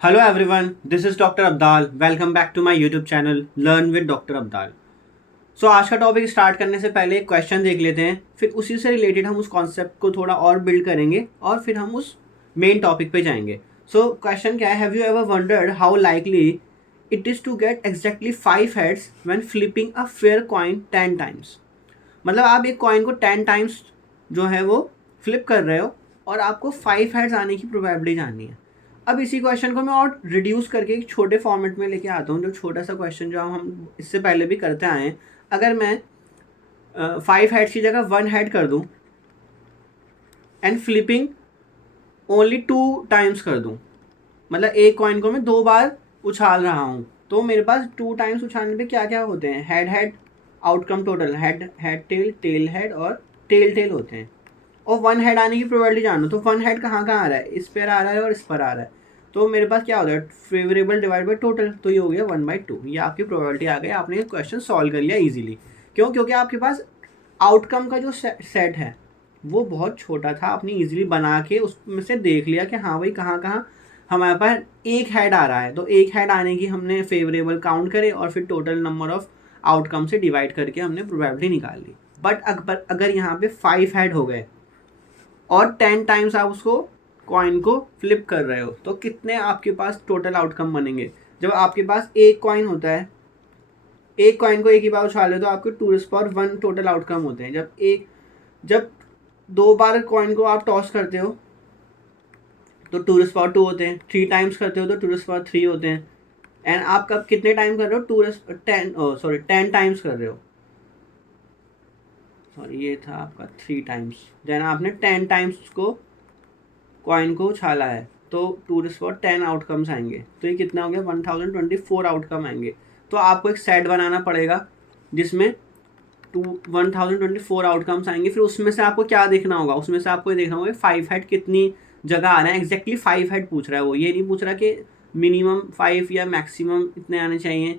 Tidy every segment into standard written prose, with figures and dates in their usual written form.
Hello everyone, this is Dr. Abdal. Welcome back to my YouTube channel Learn with Dr. Abdal. सो आज का topic start करने से पहले एक क्वेश्चन देख लेते हैं, फिर उसी से रिलेटेड हम उस कॉन्सेप्ट को थोड़ा और बिल्ड करेंगे और फिर हम उस मेन टॉपिक पे जाएंगे. सो क्वेश्चन क्या है, have you ever wondered how likely it is to get exactly 5 heads when flipping a fair coin 10 times. मतलब आप एक कॉइन को 10 टाइम्स जो है वो फ्लिप कर रहे हो और आपको 5 हेड्स आने की प्रोबेबिलिटी जाननी है. अब इसी क्वेश्चन को मैं और रिड्यूस करके एक छोटे फॉर्मेट में लेके आता हूँ, जो छोटा सा क्वेश्चन जो हम इससे पहले भी करते आए हैं. अगर मैं 5 हेड्स की जगह 1 हेड कर दूँ एंड फ्लिपिंग ओनली 2 टाइम्स कर दूँ, मतलब एक कॉइन को मैं 2 बार उछाल रहा हूँ, तो मेरे पास 2 टाइम्स उछालने पे क्या क्या होते हैं, head head outcome total, head head tail tail head और टेल टेल होते हैं. और 1 हेड आने की प्रोबेबिलिटी जानो, तो 1 हेड कहाँ कहाँ आ रहा है, इस पर आ रहा है और इस पर आ रहा है. तो मेरे पास क्या होता है, फेवरेबल डिवाइड बाई टोटल, तो ये हो गया 1/2. ये आपकी प्रोबेबिलिटी आ गई, आपने क्वेश्चन सॉल्व कर लिया इजीली. क्यों? क्योंकि आपके पास आउटकम का जो सेट है वो बहुत छोटा था, आपने इजीली बना के उसमें से देख लिया कि हाँ भाई कहाँ कहाँ हमारे पास एक हेड आ रहा है. तो एक हेड आने की हमने फेवरेबल काउंट करे और फिर टोटल नंबर ऑफ आउटकम से डिवाइड करके हमने प्रोबेबिलिटी निकाल ली. बट अगर यहाँ पे 5 हेड हो गए और 10 टाइम्स आप उसको कॉइन को फ्लिप कर रहे हो, तो कितने आपके पास टोटल आउटकम बनेंगे. जब आपके पास एक कॉइन होता है, एक कॉइन को एक ही बार उछाले तो आपके 2 टोटल आउटकम होते हैं. जब 2 बार कॉइन को आप टॉस करते हो तो 2 होते हैं, 3 टाइम्स करते हो तो 2 होते हैं. एंड आप कब कितने टाइम कर रहे हो, 10 टाइम्स कर रहे हो, सॉरी ये था आपका 3 टाइम्स. देन आपने 10 टाइम्स को कॉइन को उछाला है तो 2 आउटकम्स आएंगे. तो ये कितना हो गया, 1024 आउटकम आएंगे. तो आपको एक सेट बनाना पड़ेगा जिसमें 1024 आउटकम्स आएंगे. फिर उसमें से आपको क्या देखना होगा, उसमें से आपको ये देखना होगा 5 हेड कितनी जगह आ रहे हैं. एग्जैक्टली 5 हेड पूछ रहा है वो, ये नहीं पूछ रहा कि मिनिमम 5 या मैक्सिमम इतने आने चाहिए.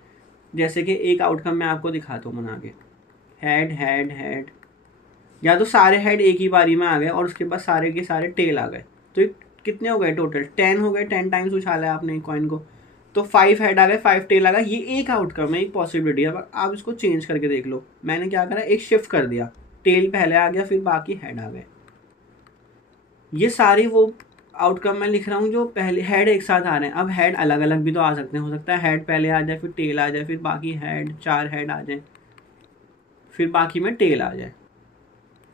जैसे कि एक आउटकम मैं आपको दिखाता हूँ बना के, हेड हेड हेड, या तो सारे हेड एक ही बारी में आ गए और उसके बाद सारे के सारे टेल आ गए. तो कितने हो गए टोटल, 10 हो गए. 10 टाइम्स उछाला है आपने कॉइन को, तो 5 हेड आ गए, 5 टेल आ गए. ये एक आउटकम है, एक पॉसिबिलिटी है. अब आप इसको चेंज करके देख लो. मैंने क्या करा, एक शिफ्ट कर दिया, टेल पहले आ गया फिर बाकी हेड आ गए. ये सारी वो आउटकम मैं लिख रहा हूँ जो पहले हेड एक साथ आ रहे हैं. अब हेड अलग अलग भी तो आ सकते हैं, हो सकता है हेड पहले आ जाए फिर टेल आ जाए फिर बाकी हेड, 4 हेड आ जाए फिर बाकी में टेल आ जाए.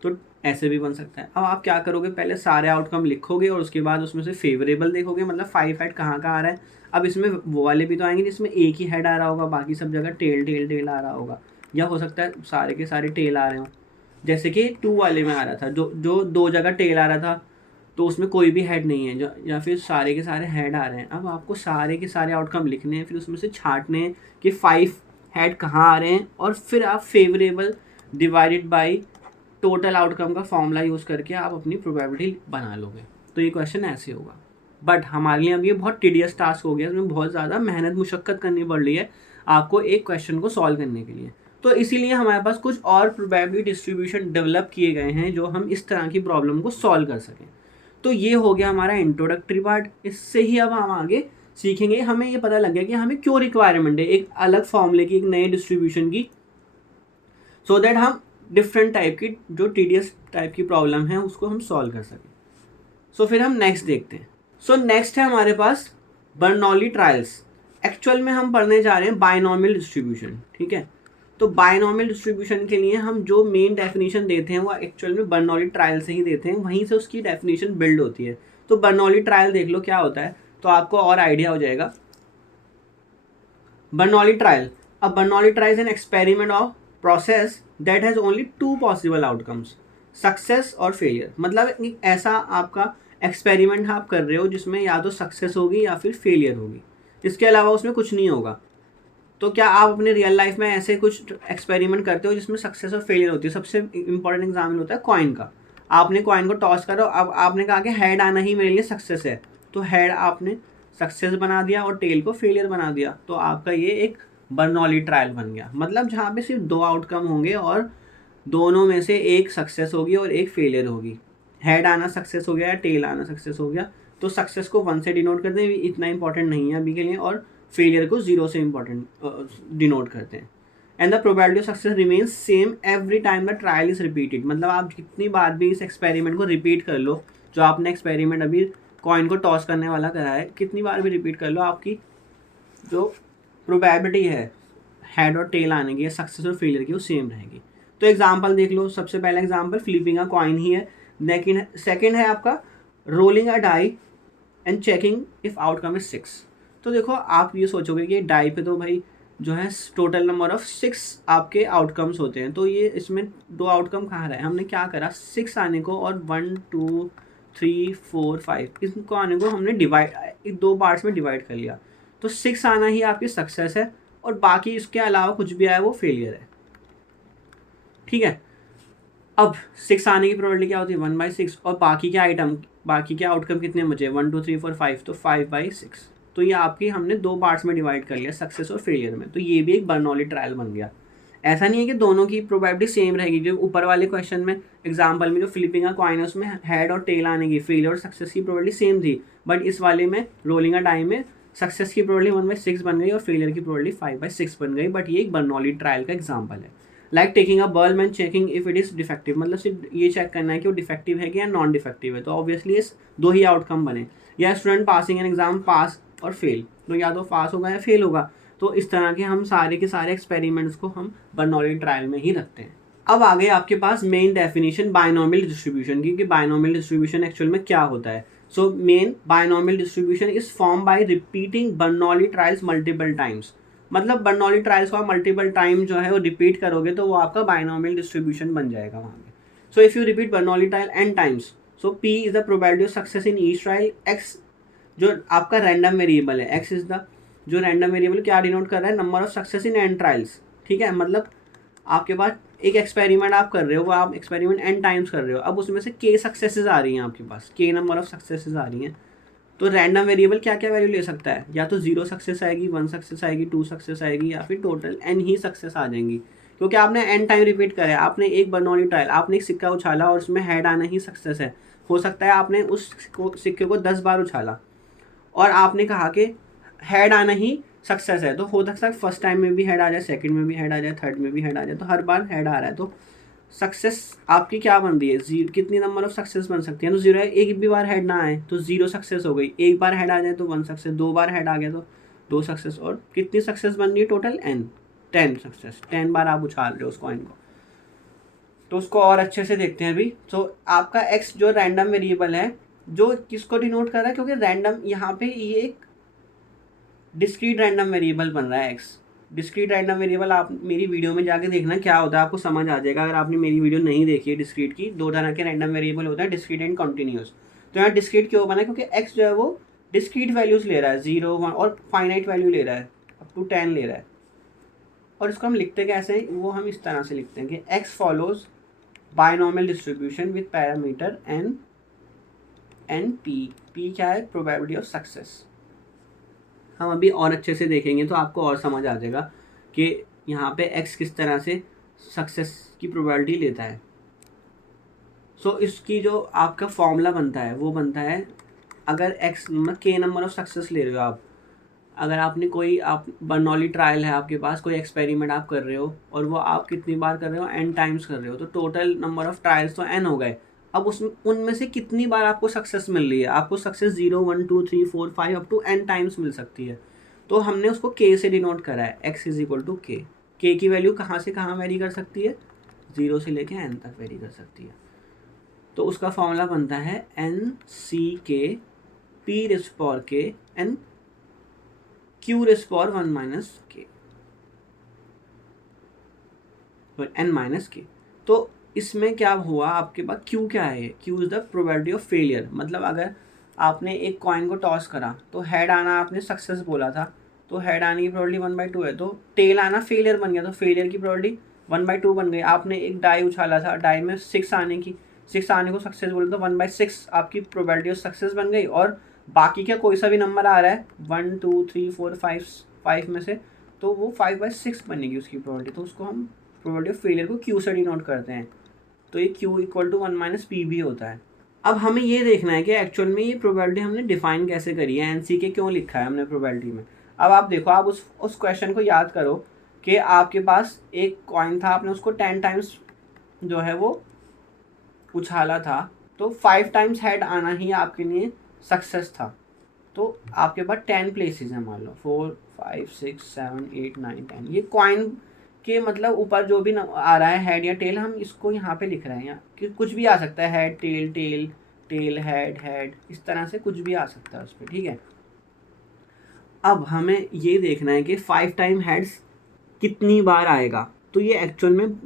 तो ऐसे भी बन सकता है. अब आप क्या करोगे, पहले सारे आउटकम लिखोगे और उसके बाद उसमें से फेवरेबल देखोगे, मतलब 5 हेड कहाँ कहाँ आ रहा है. अब इसमें वो वाले भी तो आएंगे जिसमें एक ही हेड आ रहा होगा, बाकी सब जगह टेल टेल टेल आ रहा होगा. या हो सकता है सारे के सारे टेल आ रहे हों, जैसे कि 2 वाले में आ रहा था, जो जो 2 जगह टेल आ रहा था तो उसमें कोई भी हेड नहीं है. जो या फिर सारे के सारे हेड आ रहे हैं. अब आपको सारे के सारे आउटकम लिखने हैं, फिर उसमें से छांटने हैं कि 5 हेड कहाँ आ रहे हैं, और फिर आप favourable divided by total outcome का फॉर्मूला यूज़ करके आप अपनी प्रोबेबिलिटी बना लोगे. तो ये क्वेश्चन ऐसे होगा. बट हमारे लिए अब ये बहुत टीडियस टास्क हो गया, इसमें बहुत ज़्यादा मेहनत मुशक्क़त करनी पड़ रही है आपको एक क्वेश्चन को सॉल्व करने के लिए. तो इसीलिए हमारे पास कुछ और प्रोबेबिलिटी डिस्ट्रीब्यूशन डेवलप किए गए हैं जो हम इस तरह की प्रॉब्लम को सॉल्व कर सकें. तो ये हो गया हमारा इंट्रोडक्टरी पार्ट. इससे ही अब हम आगे सीखेंगे. हमें ये पता लग गया कि हमें क्यों रिक्वायरमेंट है एक अलग फॉर्मूले की, एक नए डिस्ट्रीब्यूशन की, सो दैट हम डिफरेंट टाइप की जो टीडियस टाइप की प्रॉब्लम है उसको हम सॉल्व कर सकें. सो फिर हम नेक्स्ट देखते हैं. सो नेक्स्ट है हमारे पास बर्नौली ट्रायल्स. एक्चुअल में हम पढ़ने जा रहे हैं बायनॉमियल डिस्ट्रीब्यूशन. ठीक है, तो बायनॉमियल डिस्ट्रीब्यूशन के लिए हम जो मेन डेफिनेशन देते हैं वो एक्चुअल में बर्नौली ट्रायल से ही देते हैं, वहीं से उसकी डेफिनेशन बिल्ड होती है. तो बर्नौली ट्रायल देख लो क्या होता है, तो आपको और आइडिया हो जाएगा. बर्नौली ट्रायल, अब Bernoulli trial is an experiment of process that has only 2 possible outcomes, success और फेलियर. मतलब एक ऐसा आपका एक्सपेरिमेंट आप कर रहे हो जिसमें या तो सक्सेस होगी या फिर फेलियर होगी, इसके अलावा उसमें कुछ नहीं होगा. तो क्या आप अपने रियल लाइफ में ऐसे कुछ एक्सपेरिमेंट करते हो जिसमें सक्सेस और फेलियर होती है. सबसे इंपॉर्टेंट एग्जाम्पल होता है कॉइन का. आपने कॉइन को टॉस करो, अब आपने कहा कि हेड आना ही मेरे लिए सक्सेस है, तो हेड आपने सक्सेस बना दिया और टेल को फेलियर बना दिया. तो आपका ये एक बर्नौली ट्रायल बन गया. मतलब जहाँ पे सिर्फ 2 आउटकम होंगे और दोनों में से एक सक्सेस होगी और एक फेलियर होगी. हेड आना सक्सेस हो गया या टेल आना सक्सेस हो गया, तो सक्सेस को 1 से डिनोट करते हैं, इतना इंपॉर्टेंट नहीं है अभी के लिए, और फेलियर को 0 से इंपॉर्टेंट डिनोट करते हैं। And the probability of success remains same every time the trial is repeated, मतलब आप कितनी बार भी इस एक्सपेरिमेंट को रिपीट कर लो, जो आपने एक्सपेरिमेंट अभी कॉइन को टॉस करने वाला करा है, कितनी बार भी रिपीट कर लो, आपकी जो प्रोबेबिलिटी है हेड और टेल आने की, सक्सेस और फेलियर की, वो सेम रहेगी। तो एग्जांपल देख लो, सबसे पहला एग्जांपल फ्लिपिंग अ कॉइन ही है, लेकिन सेकंड है आपका rolling a die and checking if outcome is 6। तो देखो आप ये सोचोगे कि डाई पे तो भाई जो है टोटल नंबर ऑफ 6 आपके आउटकम्स होते हैं, तो ये इसमें 2 आउटकम कहाँ रहे, हमने क्या करा 6 आने को और 1 2 3 4 5 इनको आने को हमने डिवाइड 2 पार्ट्स में डिवाइड कर लिया, तो 6 आना ही आपकी सक्सेस है, और बाकी इसके अलावा कुछ भी आया वो फेलियर है। ठीक है, अब 6 आने की प्रोबेबिलिटी क्या होती है 1/6, और बाकी के आइटम, बाकी के आउटकम कितने बचे 1 2 3 4 5, तो 5/6। तो ये आपकी हमने 2 पार्ट्स में डिवाइड कर लिया सक्सेस और फेलियर में, तो ये भी एक बर्नौली ट्रायल बन गया। ऐसा नहीं है कि दोनों की प्रोबेबिलिटी सेम रहेगी, जो ऊपर वाले क्वेश्चन में एग्जांपल में जो फ्लिपिंग का कॉइन है उसमें हेड और टेल आने की, फेलियर और सक्सेस की प्रोबेबिलिटी सेम थी, बट इस वाले में रोलिंग का डाई में सक्सेस की प्रोबेबिलिटी 1/6 बन गई और फेलियर की प्रोबेबिलिटी 5/6 बन गई, बट ये एक बर्नौली ट्रायल का एग्जाम्पल है। Like taking a bulb and checking if it is defective, मतलब सिर्फ ये चेक करना है कि वो डिफेक्टिव है कि या नॉन डिफेक्टिव है, तो ऑब्वियसली इस 2 ही आउटकम बने, या स्टूडेंट पासिंग एन एग्जाम पास और फेल, तो या तो पास होगा या फेल होगा। तो इस तरह के हम सारे के सारे एक्सपेरिमेंट्स को हम बर्नौली ट्रायल में ही रखते हैं। अब आ गए आपके पास मेन डेफिनेशन बायनॉमियल डिस्ट्रीब्यूशन की, कि बायनॉमियल डिस्ट्रीब्यूशन एक्चुअल में क्या होता है। So main binomial distribution is form by repeating Bernoulli trials multiple times, मतलब बर्नौली ट्रायल्स को आप मल्टीपल टाइम जो है वो रिपीट करोगे तो वो आपका बायनॉमियल डिस्ट्रीब्यूशन बन जाएगा वहाँ पे। So if you repeat Bernoulli trial n times, so p is the probability of success in each trial, x जो आपका रैंडम वेरिएबल है, x इज द जो रैंडम वेरिएबल क्या डिनोट कर रहा है number of success in n trials. ठीक है, मतलब आपके पास एक एक्सपेरिमेंट आप कर रहे हो, वो आप एक्सपेरिमेंट n टाइम्स कर रहे हो, अब उसमें से k सक्सेसेस आ रही हैं आपके पास, k नंबर ऑफ सक्सेसेस आ रही हैं, तो रैंडम वेरिएबल क्या क्या वैल्यू ले सकता है, या तो 0 सक्सेस आएगी, 1 सक्सेस आएगी, 2 सक्सेस आएगी, या फिर टोटल n ही सक्सेस आ जाएंगी, क्योंकि आपने n टाइम रिपीट करा है। आपने एक बर्नौली ट्रायल, आपने एक सिक्का उछाला और उसमें हेड आना ही सक्सेस है, हो सकता है आपने उस सिक्के को 10 बार उछाला और आपने कहा कि हेड आना ही सक्सेस है, तो हो सकता है फर्स्ट टाइम में भी हेड आ जाए, सेकंड में भी हेड आ जाए, थर्ड में भी हेड आ जाए, तो हर बार हेड आ रहा है, तो सक्सेस आपकी क्या बन रही है, जीरो, कितनी नंबर ऑफ सक्सेस बन सकती है, तो 0 है, एक भी बार हेड ना आए तो 0 सक्सेस हो गई, एक बार हेड आ जाए तो 1 सक्सेस, 2 बार हेड आ गया तो 2 सक्सेस, और कितनी सक्सेस बन रही है टोटल n 10 सक्सेस, 10 बार आप उछाल रहे हो उस कॉइन को। तो उसको और अच्छे से देखते हैं अभी। तो आपका x जो रैंडम वेरिएबल है, जो किसको डिनोट कर रहा है, क्योंकि रैंडम यहाँ पे ये एक डिस्क्रीट रैंडम वेरिएबल बन रहा है x। डिस्क्रीट रैंडम वेरिएबल आप मेरी वीडियो में जाके देखना क्या होता है, आपको समझ आ जाएगा। अगर आपने मेरी वीडियो नहीं देखी है डिस्क्रीट की, 2 तरह के रैंडम वेरिएबल होता है, डिस्क्रीट एंड कंटिन्यूस। तो यहाँ डिस्क्रीट क्यों बना है, क्योंकि x जो है वो डिस्क्रीट वैल्यूज ले रहा है, 0 1 और फाइनाइट वैल्यू ले रहा है, अप टू 10 ले रहा है। और इसको हम लिखते कैसे हैं, वो हम इस तरह से लिखते हैं कि x follows binomial distribution with parameter n p क्या है, प्रोबेबिलिटी ऑफ सक्सेस। हम अभी और अच्छे से देखेंगे तो आपको और समझ आ जाएगा कि यहाँ पे x किस तरह से सक्सेस की प्रोबेबिलिटी लेता है। सो इसकी जो आपका फॉर्मूला बनता है वो बनता है, अगर x k number of success ले रहे हो आप, अगर आपने कोई आप बर्नौली ट्रायल है आपके पास, कोई एक्सपेरिमेंट आप कर रहे हो और वो आप कितनी बार कर रहे हो n टाइम्स कर रहे हो, तो टोटल नंबर ऑफ ट्रायल्स तो n हो गए। अब उसमें उनमें से कितनी बार आपको सक्सेस मिल रही है, आपको success 0 1 2 3 4 5 up to n times मिल सकती है, तो हमने उसको k से डिनोट करा है, x is equal to k। k की वैल्यू कहाँ से कहाँ वेरी कर सकती है, 0 से लेके n तक वेरी कर सकती है। तो उसका फॉर्मूला बनता है n/k p rays power k n q rays power 1 - k n - k। तो इसमें क्या हुआ, आपके पास q क्या है, q is the probability of failure. मतलब अगर आपने एक कॉइन को टॉस करा तो हेड आना आपने सक्सेस बोला था, तो हेड आने की प्रोबेबिलिटी 1/2 है, तो टेल आना फेलियर बन गया, तो फेलियर की प्रोबेबिलिटी 1/2 बन गई। आपने एक डाई उछाला था, डाई में 6 आने को सक्सेस बोला तो 1/6 आपकी प्रोबेबिलिटी ऑफ सक्सेस बन गई। और बाकी क्या कोई सा भी नंबर आ रहा है 1 2 3 4 5 में से, तो वो 5/6 बनेगी उसकी प्रोबेबिलिटी, तो उसको हम प्रोबेबिलिटी ऑफ फेलियर को q से डिनोट करते हैं। तो ये q इक्वल टू 1 - p भी होता है। अब हमें ये देखना है कि एक्चुअल में ये प्रोबेबिलिटी हमने डिफाइन कैसे करी है, एनसी के क्यों लिखा है हमने प्रोबेबिलिटी में। अब आप देखो, आप उस क्वेश्चन को याद करो कि आपके पास एक कॉइन था, आपने उसको 10 टाइम्स जो है वो उछाला था, तो 5 टाइम्स हेड आना ही आपके लिए सक्सेस था। तो आपके पास 10 प्लेसेस हैं, मान लो 4 5 6 7 8 9 10। ये कॉइन के मतलब ऊपर जो भी आ रहा है हेड या टेल, हम इसको यहाँ पे लिख रहे हैं कि कुछ भी आ सकता है, head tail tail tail head head, इस तरह से कुछ भी आ सकता है उस पर, ठीक है। अब हमें ये देखना है कि 5 टाइम हेड्स कितनी बार आएगा। तो ये एक्चुअल में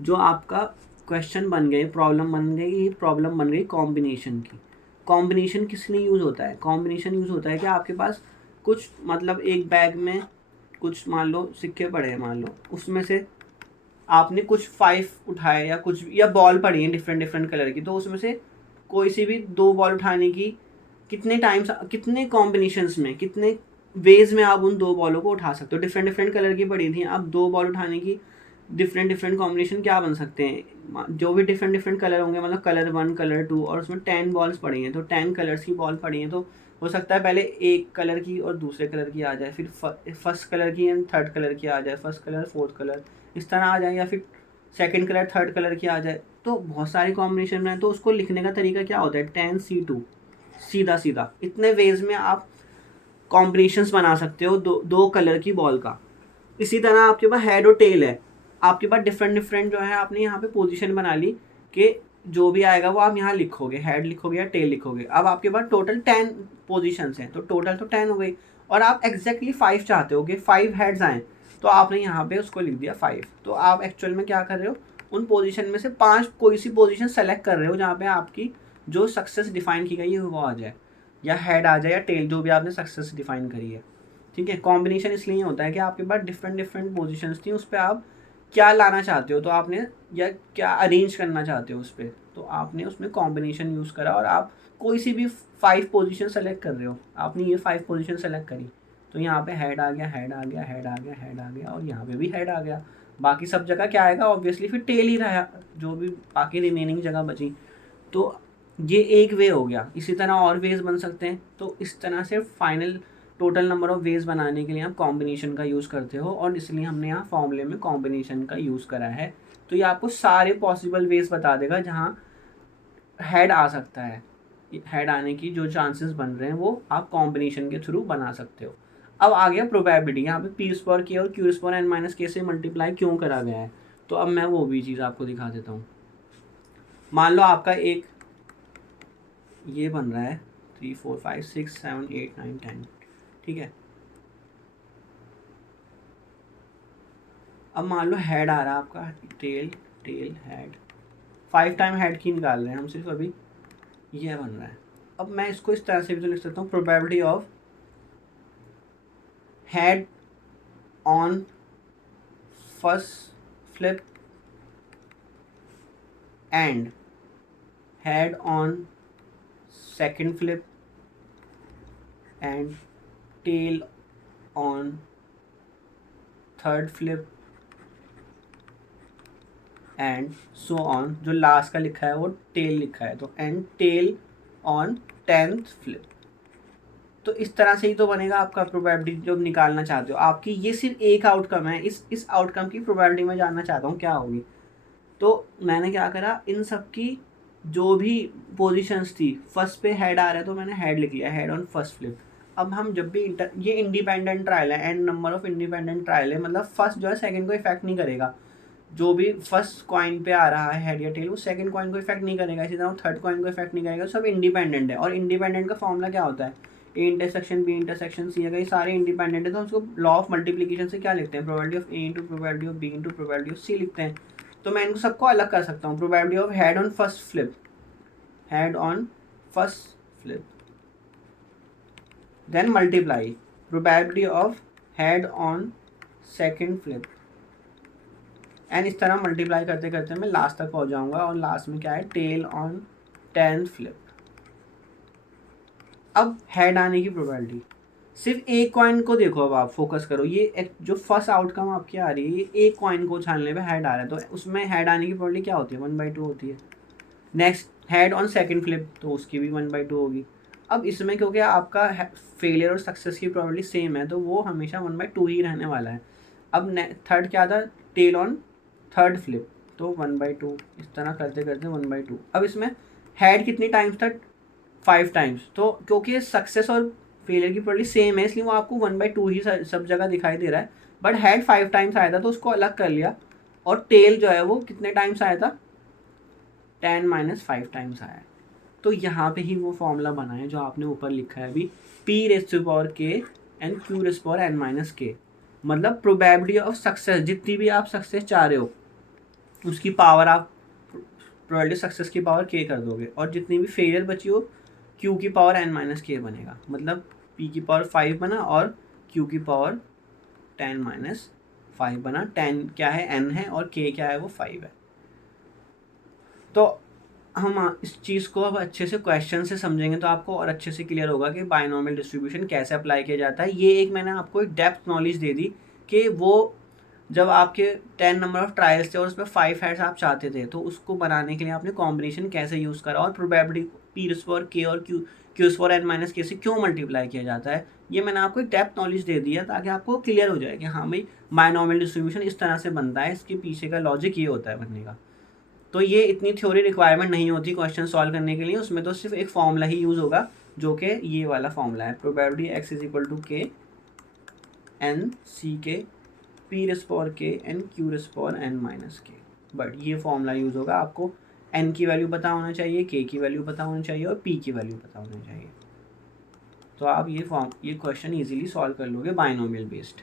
जो आपका क्वेश्चन बन गए, प्रॉब्लम बन गई, ये प्रॉब्लम बन गई कॉम्बिनेशन की। कॉम्बिनेशन किस लिए यूज़ होता है? कॉम्बिनेशन यूज़ होता है कि आपके पास कुछ मतलब एक बैग में कुछ मान लो सिक्के पड़े हैं, मान लो उसमें से आपने कुछ 5 उठाए या कुछ, या बॉल पड़ी है डिफरेंट डिफरेंट कलर की, तो उसमें से कोई सी भी 2 बॉल उठाने की कितने टाइम्स, कितने कॉम्बिनेशंस में, कितने वेज में आप उन 2 बॉलों को उठा सकते हो। डिफरेंट डिफरेंट कलर की पड़ी थी, आप 2 बॉल उठाने की डिफरेंट डिफरेंट कॉम्बिनेशन क्या बन सकते हैं, जो भी डिफरेंट डिफरेंट कलर होंगे, मतलब कलर 1 कलर 2, और उसमें 10 बॉल्स पड़ी हैं, तो 10 कलर्स की बॉल पड़ी हैं, तो हो सकता है पहले एक कलर की और दूसरे कलर की आ जाए, फिर फर्स्ट कलर की एंड थर्ड कलर की आ जाए, फर्स्ट कलर फोर्थ कलर इस तरह आ जाए, या फिर सेकंड कलर थर्ड कलर की आ जाए। तो बहुत सारी कॉम्बिनेशन में है, तो उसको लिखने का तरीका क्या होता है, 10C2, सीधा सीधा इतने वेज में आप कॉम्बिनेशंस बना सकते हो दो कलर की बॉल का। इसी तरह आपके पास हेड और टेल है, आपके पास डिफरेंट डिफरेंट जो है आपने यहाँ पे पोजीशन बना ली कि जो भी आएगा वो आप यहाँ लिखोगे, हेड लिखोगे या टेल लिखोगे। अब आपके पास टोटल 10 पोजीशंस हैं, तो टोटल तो 10 हो गई, और आप एग्जैक्टली 5 चाहते हो कि 5 हेड्स आएँ, तो आपने यहाँ पे उसको लिख दिया 5। तो आप एक्चुअल में क्या कर रहे हो, उन पोजीशन में से 5 कोई सी पोजीशन सेलेक्ट कर रहे हो जहाँ पे आपकी जो सक्सेस डिफाइन की गई है वो आ जाए, या हेड आ जाए या टेल, जो भी आपने सक्सेस डिफाइन करी है, ठीक है। कॉम्बिनेशन इसलिए होता है कि आपके पास डिफरेंट डिफरेंट पोजीशंस थी, उस पर आप क्या लाना चाहते हो, तो आपने या क्या अरेंज करना चाहते हो उस पर, तो आपने उसमें कॉम्बिनेशन यूज़ करा, और आप कोई सी भी 5 पोजीशन सेलेक्ट कर रहे हो, आपने ये 5 पोजीशन सेलेक्ट करी, तो यहाँ पे हेड आ गया, हेड आ गया, हेड आ गया, हेड आ गया, और यहाँ पे भी हेड आ गया। बाकी सब जगह क्या आएगा, ऑब्वियसली फिर टेल ही रहा, जो भी बाकी रिमेनिंग जगह बची। तो ये एक वे हो गया, इसी तरह और वेज बन सकते हैं। तो इस तरह से final total number of ways बनाने के लिए आप कॉम्बिनेशन का यूज़ करते हो, और इसलिए हमने यहाँ फॉर्मूले में कॉम्बिनेशन का यूज़ करा है। तो ये आपको सारे पॉसिबल वेज बता देगा जहाँ हेड आ सकता है, हेड आने की जो चांसेस बन रहे हैं वो आप कॉम्बिनेशन के थ्रू बना सकते हो। अब आ गया प्रोबेबिलिटी, यहाँ पे पी स्क्वायर के और क्यू स्क्वायर एन माइनस के से मल्टीप्लाई क्यों करा गया है, तो अब मैं वो भी चीज़ आपको दिखा देता हूँ। मान लो आपका एक ये बन रहा है 3 4 5 6 7 8 9 10, ठीक है। अब मान लो हेड आ रहा है आपका, tail tail head, 5 time head की निकाल रहे हैं हम सिर्फ अभी, ये बन रहा है। अब मैं इसको इस तरह से भी तो लिख सकता हूँ, probability of head on first flip and head on second flip and tail on third flip and so on, जो लास्ट का लिखा है वो टेल लिखा है, तो and tail on 10th flip. तो इस तरह से ही तो बनेगा आपका प्रोबेबिलिटी जो निकालना चाहते हो। आपकी ये सिर्फ एक आउटकम है, इस आउटकम की प्रोबेबिलिटी मैं जानना चाहता हूँ क्या होगी। तो मैंने क्या करा, इन सब की जो भी पोजीशंस थी, फर्स्ट पे हेड आ रहा है तो मैंने हेड लिख लिया, हेड ऑन फर्स्ट फ्लिप। अब हम जब भी ये इंडिपेंडेंट ट्रायल है, and number of independent trial है, मतलब फर्स्ट जो है सेकंड को इफेक्ट नहीं करेगा। जो भी फर्स्ट कॉइन पे आ रहा है हेड या टेल, वो सेकंड कॉइन को इफेक्ट नहीं करेगा, इसी तरह वो थर्ड कॉइन को इफेक्ट नहीं करेगा, सब इंडिपेंडेंट है। और इंडिपेंडेंट का फॉर्मूला क्या होता है, A intersection B intersection C, अगर ये सारे इंडिपेंडेंट है तो उसको लॉ ऑफ मल्टीप्लिकेशन से क्या लिखते हैं, probability of A into probability of B into probability of C लिखते हैं। तो मैं इनको सबको अलग कर सकता हूँ, probability of head on first flip, head on first flip, then multiply probability of head on second flip, and इस तरह मल्टीप्लाई करते करते मैं लास्ट तक पहुंच जाऊंगा, और लास्ट में क्या है, टेल ऑन 10th फ्लिप। अब हेड आने की प्रोबेबिलिटी, सिर्फ एक कॉइन को देखो, अब आप फोकस करो, ये एक जो फर्स्ट आउटकम आपकी आ रही है, ये एक कॉइन को उछालने पे हेड आ रहा है, तो उसमें हेड आने की प्रोबेबिलिटी क्या होती है, 1/2 होती है। Next had on second flip तो उसकी भी 1/2 होगी। अब इसमें क्योंकि आपका फेलियर और सक्सेस की प्रोबेबिलिटी सेम है तो वो हमेशा 1/2 ही रहने वाला है। अब थर्ड क्या था, टेल ऑन थर्ड फ्लिप, तो 1/2 इस तरह करते करते 1/2। अब इसमें हैड कितनी टाइम्स था, 5 टाइम्स, तो क्योंकि सक्सेस और फेलियर की प्रोबेबिलिटी सेम है इसलिए वो आपको 1/2 ही सब जगह दिखाई दे रहा है। बट हैड 5 टाइम्स आया था तो उसको अलग कर लिया, और टेल जो है वो कितने टाइम्स आया था, 10 - 5 टाइम्स आया है। तो यहाँ पे ही वो फॉर्मूला बना है जो आपने ऊपर लिखा है अभी, P⁻k एंड Q⁻n - k, मतलब प्रोबेबिलिटी ऑफ सक्सेस, जितनी भी आप सक्सेस चाह रहे हो उसकी पावर आप प्रोबेबिलिटी सक्सेस की पावर k कर दोगे, और जितनी भी फेलियर बची हो q की पावर n - k बनेगा, मतलब p की पावर 5 बना और q की पावर 10 - 5 बना। 10 क्या है, n है, और k क्या है, वो 5 है। तो हम इस चीज़ को अब अच्छे से क्वेश्चन से समझेंगे तो आपको और अच्छे से क्लियर होगा कि बायनॉमियल डिस्ट्रीब्यूशन कैसे अप्लाई किया जाता है। ये एक मैंने आपको एक डेप्थ नॉलेज दे दी कि वो जब आपके 10 नंबर ऑफ ट्रायल्स थे और उसमें 5 हैड्स आप चाहते थे तो उसको बनाने के लिए आपने कॉम्बिनेशन कैसे यूज़ करा, और प्रोबेबिलिटी P⁻k और Q⁻n - k से क्यों मल्टीप्लाई किया जाता है, ये मैंने आपको एक डेप्थ नॉलेज दे दिया ताकि आपको क्लियर हो जाए कि हाँ भाई बायनॉमियल डिस्ट्रीब्यूशन इस तरह से बनता है, इसके पीछे का लॉजिक ये होता है बनने का। तो ये इतनी थ्योरी रिक्वायरमेंट नहीं होती क्वेश्चन सॉल्व करने के लिए, उसमें तो सिर्फ एक फॉर्मूला ही यूज़ होगा जो कि ये वाला फॉर्मूला है, probability x = k n c P⁻k and Q⁻n - k। But ये फॉर्मूला यूज़ होगा, आपको n की वैल्यू पता होना चाहिए, k की वैल्यू पता होनी चाहिए और p की वैल्यू पता होनी चाहिए, तो आप ये क्वेश्चन इजीली सॉल्व कर लोगे बायनॉमियल बेस्ड।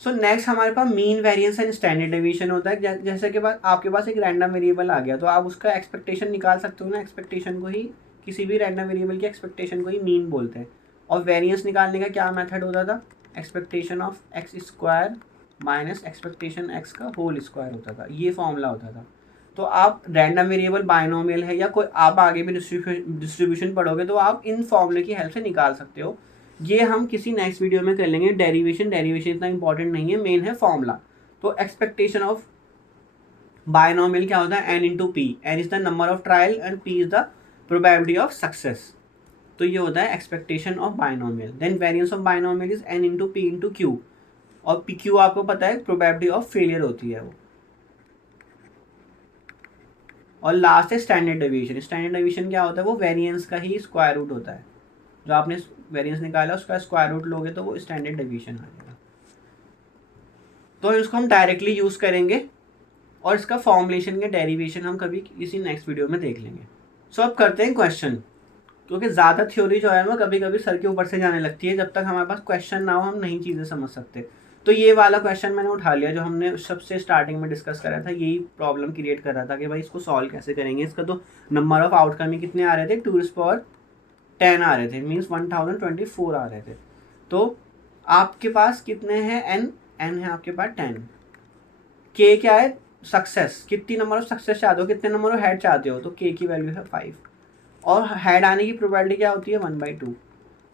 सो नेक्स्ट हमारे पास mean variance and standard deviation होता है। जैसे कि आपके पास एक रैंडम वेरिएबल आ गया तो आप उसका एक्सपेक्टेशन निकाल सकते हो ना, एक्सपेक्टेशन को ही, किसी भी रैंडम वेरिएबल की एक्सपेक्टेशन को ही मीन बोलते हैं। और वेरिएंस निकालने का क्या मेथड होता था, expectation of x² minus expectation x का होल स्क्वायर होता था, ये फॉर्मूला होता था। तो आप रैंडम वेरिएबल बायनॉमियल है या कोई आप आगे भी डिस्ट्रीब्यूशन पढ़ोगे तो आप इन फॉर्मूले की हेल्प से निकाल सकते हो। ये हम किसी नेक्स्ट वीडियो में कर लेंगे। डेरिवेशन इतना इंपॉर्टेंट नहीं है, मेन है फॉर्मूला। तो एक्सपेक्टेशन ऑफ बायनॉमियल क्या होता है, n × p, n is the number of trial and p is the probability of success. तो ये होता है expectation of binomial. Then variance of binomial is n × p × q, और pq आपको पता है प्रोबेबिलिटी ऑफ फेलियर होती है वो। और लास्ट है स्टैंडर्ड डेविएशन। स्टैंडर्ड डेविएशन क्या होता है, वो वेरिएंस का ही स्क्वायर रूट होता है, जो आपने वेरिएंस निकाला उसका स्क्वायर रूट लोगे तो वो स्टैंडर्ड डेविएशन आ जाएगा। तो इसको हम डायरेक्टली यूज़ करेंगे और इसका फॉर्मुलेशन के डेरिवेशन हम कभी किसी नेक्स्ट वीडियो में देख लेंगे। सो अब करते हैं क्वेश्चन, क्योंकि ज़्यादा थ्योरी जो है वो कभी कभी सर के ऊपर से जाने लगती है, जब तक हमारे पास क्वेश्चन ना हो हम नई चीज़ें समझ सकते। तो ये वाला क्वेश्चन मैंने उठा लिया जो हमने सबसे स्टार्टिंग में डिस्कस करा था, यही प्रॉब्लम क्रिएट कर रहा था कि भाई इसको सॉल्व कैसे करेंगे। इसका तो नंबर ऑफ आउटकम ही कितने आ रहे थे, 2⁻10 आ रहे थे, मीन्स 1024 आ रहे थे। तो आपके पास कितने हैं, n है आपके पास 10, k क्या है, सक्सेस, कितनी नंबर ऑफ सक्सेस चाहते हो, कितने नंबर ऑफ हेड चाहते हो, तो k की वैल्यू है 5, और हेड आने की प्रोबेबिलिटी क्या होती है 1/2।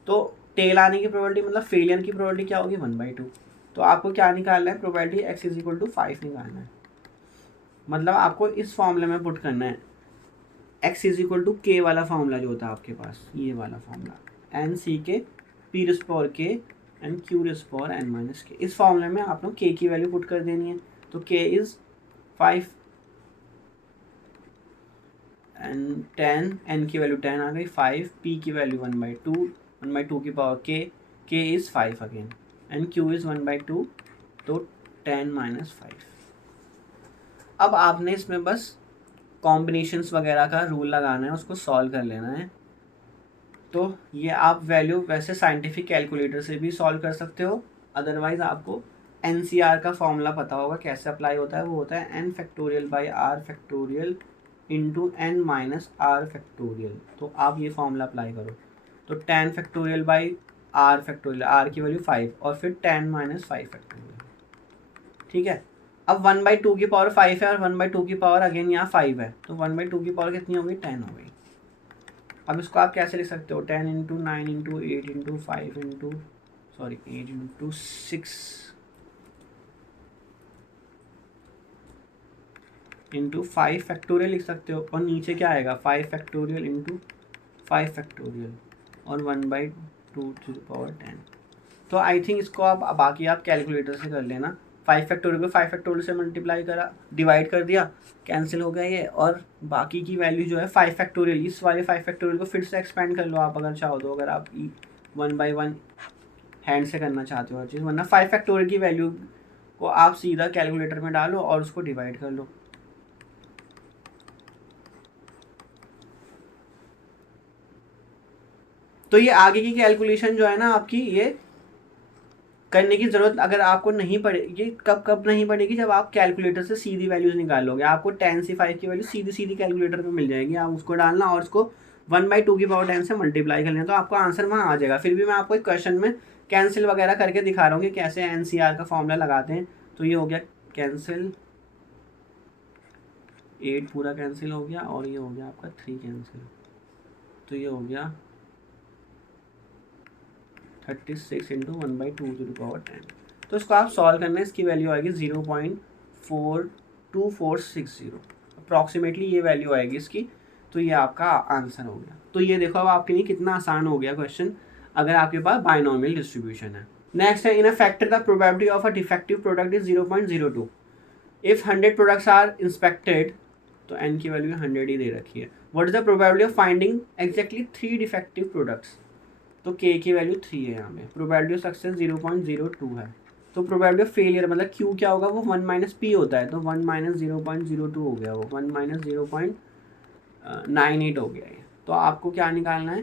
तो टेल आने की प्रोबेबिलिटी मतलब फेलियर की प्रोबेबिलिटी क्या होगी 1/2। तो आपको क्या निकालना है, प्रोबेबिलिटी x = 5 निकालना है। मतलब आपको इस फॉर्मूले में पुट करना है x = k वाला फॉर्मूला जो होता है आपके पास, ये वाला formula nck P⁻k and Q⁻n - k। इस फॉर्मूले में आप लोग k की वैल्यू पुट कर देनी है, तो k इज़ 5 एंड 10, n की वैल्यू 10 आ गई, 5, p की वैल्यू 1/2 की power k is 5 again, and q is 1/2, तो 10 - 5। अब आपने इसमें बस कॉम्बिनेशंस वगैरह का रूल लगाना है, उसको सॉल्व कर लेना है। तो ये आप वैल्यू वैसे साइंटिफिक कैलकुलेटर से भी सॉल्व कर सकते हो, अदरवाइज आपको NCR का फॉर्मूला पता होगा कैसे अप्लाई होता है, वो होता है n⁻r⁴ इंटू n-r⁴। तो आप ये फॉर्मूला अप्लाई करो, तो 10⁻r⁴, r की वैल्यू 5 और फिर 10 - 5 ठीक है। अब 1/2 की पावर 5 है और 1/2 की पावर अगेन यहाँ 5 है, तो 1/2 की पावर कितनी हो गई, 10 हो गई। अब इसको आप कैसे लिख सकते हो, 10 × 9 × 8 × 5 8 × 6 इंटू 5 फैक्टोरियल लिख सकते हो, और नीचे क्या आएगा 5 फैक्टोरियल इंटू 5 फैक्टोरियल और 1/2 to the power 10। तो आई थिंक इसको आप बाकी आप कैलकुलेटर से कर लेना। 5 फैक्टोरियल को 5 फैक्टोरियल से मल्टीप्लाई करा, डिवाइड कर दिया, कैंसिल हो गया ये, और बाकी की वैल्यू जो है 5 फैक्टोरियल, इस वाले 5 फैक्टोरियल को फिर से एक्सपेंड कर लो आप अगर चाहो तो, अगर आप 1/1 हैंड से करना चाहते हो हर चीज़, वरना 5 फैक्टोरियल की वैल्यू को आप सीधा कैलकुलेटर में डालो और उसको डिवाइड कर लो। तो ये आगे की कैलकुलेशन जो है ना आपकी, ये करने की ज़रूरत अगर आपको नहीं पड़े, ये कब नहीं पड़ेगी, जब आप कैलकुलेटर से सीधी वैल्यूज़ निकालोगे। आपको 10 से 5 की वैल्यू सीधी सीधी कैलकुलेटर में मिल जाएगी, आप उसको डालना और उसको 1/2 से मल्टीप्लाई कर लेना, तो आपको आंसर वहाँ आ जाएगा। फिर भी मैं आपको एक क्वेश्चन में कैंसिल वगैरह करके दिखा रहा हूँ कि कैसे NCR का फॉर्मूला लगाते हैं। तो ये हो गया कैंसिल, 8 पूरा कैंसिल हो गया, और ये हो गया आपका 3 कैंसिल, तो ये हो गया 36 इंटू 1/2 तो इसको आप सॉल्व करना है, इसकी वैल्यू आएगी 0.42460, अप्रॉक्सीमेटली ये वैल्यू आएगी इसकी। तो ये आपका आंसर हो गया। तो ये देखो अब आपके लिए कितना आसान हो गया क्वेश्चन, अगर आपके पास बाइनोमियल डिस्ट्रीब्यूशन है। नेक्स्ट है, in a factor the probability of a defective product is 0.02। If 100 products are inspected, तो n की वैल्यू 100 ही दे रखी है, what is the probability of finding exactly 3 defective products, तो k की वैल्यू 3 है यहाँ पे, प्रोबेबिलिटी ऑफ सक्सेस 0.02 है। तो प्रोबेबिलिटी ऑफ फेलियर मतलब q क्या होगा, वो 1 - p होता है, तो 1 - 0.02 हो गया, वो 1 - 0.98 हो गया ये। तो आपको क्या निकालना है,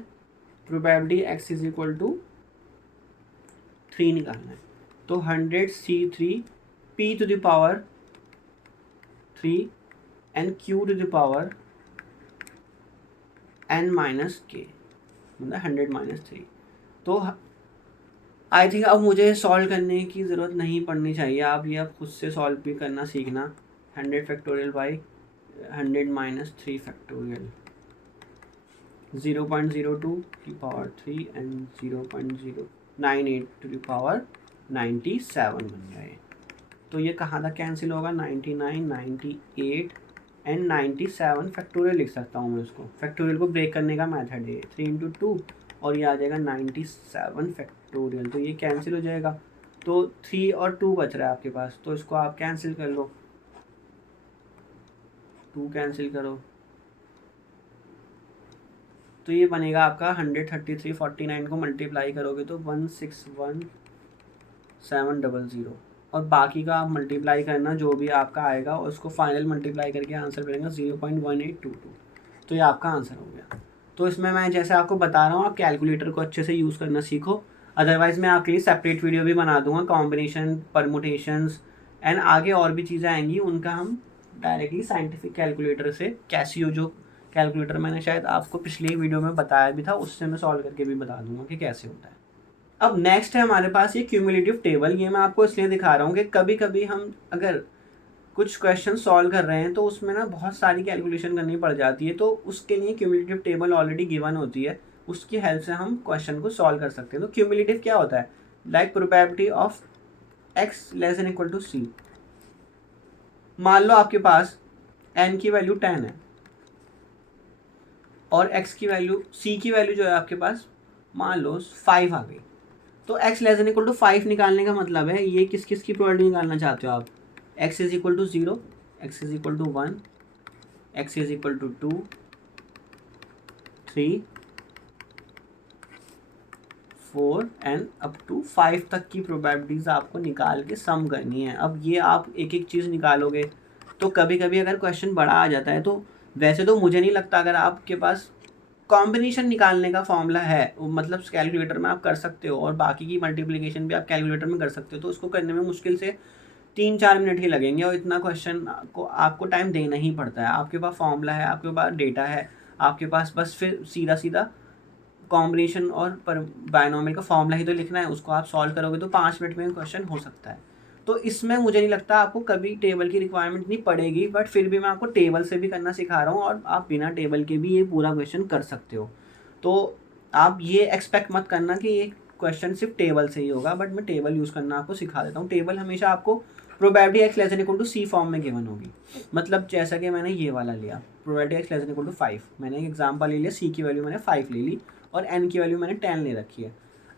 probability x is equal to 3 निकालना है। तो 100c3 p to the power 3 and q to the power n - k, मतलब 100 - 3। तो आई थिंक अब मुझे सॉल्व करने की ज़रूरत नहीं पड़नी चाहिए, आप ये अब खुद से सॉल्व भी करना सीखना। 100 फैक्टोरियल बाई 100 - 3 फैक्टोरियल, 0.02 की power 3 and 0.098 to the power 97 बन गए। तो ये कहाँ तक कैंसिल होगा, 99, 98 एंड 97 फैक्टोरियल लिख सकता हूँ मैं उसको। फैक्टोरियल को ब्रेक करने का मेथड है 3 इंटू 2, और ये आ जाएगा 97 फैक्टोरियल, तो ये कैंसिल हो जाएगा। तो 3 और 2 बच रहा है आपके पास, तो इसको आप कैंसिल कर लो, 2 कैंसिल करो, तो ये बनेगा आपका 133। 49 को मल्टीप्लाई करोगे तो 161,700, और बाकी का आप मल्टीप्लाई करना जो भी आपका आएगा, और उसको फाइनल मल्टीप्लाई करके आंसर मिलेगा 0.1822। तो ये आपका आंसर हो गया। तो इसमें मैं जैसे आपको बता रहा हूँ, आप कैलकुलेटर को अच्छे से यूज़ करना सीखो, अदरवाइज़ मैं आपके लिए सेपरेट वीडियो भी बना दूंगा, कॉम्बिनेशन, परमुटेशंस एंड आगे और भी चीज़ें आएंगी, उनका हम डायरेक्टली साइंटिफिक कैलकुलेटर से, कैसियो जो कैलकुलेटर मैंने शायद आपको पिछले वीडियो में बताया भी था, उससे मैं सॉल्व करके भी बता दूंगा कि कैसे होता है। अब नेक्स्ट है हमारे पास ये क्यूमुलेटिव टेबल। ये मैं आपको इसलिए दिखा रहा हूँ कि कभी कभी हम अगर कुछ क्वेश्चन सॉल्व कर रहे हैं तो उसमें ना बहुत सारी कैलकुलेशन करनी पड़ जाती है, तो उसके लिए क्यूमुलेटिव टेबल ऑलरेडी गिवन होती है, उसकी हेल्प से हम क्वेश्चन को सॉल्व कर सकते हैं। तो क्यूमुलेटिव क्या होता है, like probability of x less than equal to c। मान लो आपके पास n की वैल्यू 10 है और x की वैल्यू, c की वैल्यू जो है आपके पास मान लो 5 आ गई, तो x less than equal to 5 निकालने का मतलब है, ये किस किस की प्रोबेबिलिटी निकालना चाहते हो आप, x is equal to 0, x is equal to 1, x is equal to 2, 3, 4 and up to 5 तक की प्रोबेबिलिटीज आपको निकाल के सम करनी है। अब ये आप एक एक चीज़ निकालोगे तो कभी कभी अगर क्वेश्चन बड़ा आ जाता है, तो वैसे तो मुझे नहीं लगता, अगर आपके पास कॉम्बिनेशन निकालने का फॉर्मूला है, मतलब कैलकुलेटर में आप कर सकते हो, और बाकी की मल्टीप्लिकेशन भी आप कैलकुलेटर में कर सकते हो, तो उसको करने में मुश्किल से 3-4 मिनट ही लगेंगे, और इतना क्वेश्चन को आपको टाइम देना ही पड़ता है। आपके पास फॉर्मूला है, आपके पास डेटा है, आपके पास बस फिर सीधा सीधा कॉम्बिनेशन और पर बायनोमियल का फॉर्मूला ही तो लिखना है, उसको आप सॉल्व करोगे तो 5 मिनट में क्वेश्चन हो सकता है। तो इसमें मुझे नहीं लगता आपको कभी टेबल की रिक्वायरमेंट नहीं पड़ेगी, बट फिर भी मैं आपको टेबल से भी करना सिखा रहा हूँ, और आप बिना टेबल के भी ये पूरा क्वेश्चन कर सकते हो। तो आप ये एक्सपेक्ट मत करना कि ये क्वेश्चन सिर्फ टेबल से ही होगा, बट मैं टेबल यूज़ करना आपको सिखा देता हूँ। टेबल हमेशा आपको probability X less than equal to C form में गिवन होगी। मतलब जैसा कि मैंने ये वाला लिया, probability X less than equal to 5, मैंने एक एग्जाम्पल ले लिया, सी की वैल्यू मैंने 5 ले ली और एन की वैल्यू मैंने 10 ले रखी है।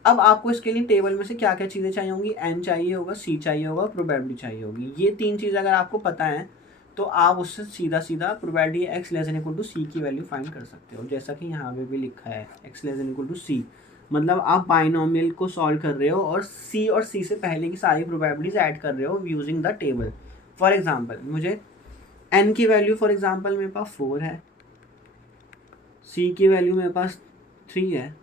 अब आपको इसके लिए टेबल में से क्या क्या चीज़ें चाहिए होंगी, एन चाहिए होगा, सी चाहिए होगा, प्रोबेबिलिटी चाहिए होगी। ये 3 चीज़ अगर आपको पता है तो आप उससे सीधा सीधा probability X less than equal to C की वैल्यू फाइंड कर सकते हो। जैसा कि यहाँ पे भी लिखा है X less than equal to C, मतलब आप बाइनोमियल को सॉल्व कर रहे हो और सी से पहले की सारी प्रोबेबिलिटीज ऐड कर रहे हो using the table. For example मुझे एन की वैल्यू फॉर एग्जांपल मेरे पास 4 है, सी की वैल्यू मेरे पास 3 है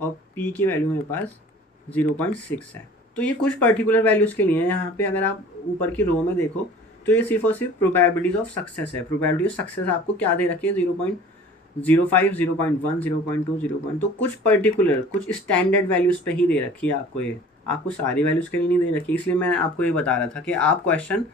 और पी की वैल्यू मेरे पास 0.6 है। तो ये कुछ पर्टिकुलर वैल्यूज़ के लिए है। यहाँ पे अगर आप ऊपर की रो में देखो तो ये सिर्फ और सिर्फ प्रोबेबिलिटीज ऑफ सक्सेस है। प्रोबेबिलिटी ऑफ सक्सेस आपको क्या दे रखी है, 0.05, 0.1, 0.2, 0. तो कुछ पर्टिकुलर कुछ स्टैंडर्ड वैल्यूज़ पे ही दे रखी है आपको। ये आपको सारी वैल्यूज़ के लिए नहीं दे रखी, इसलिए मैं आपको ये बता रहा था कि आप क्वेश्चन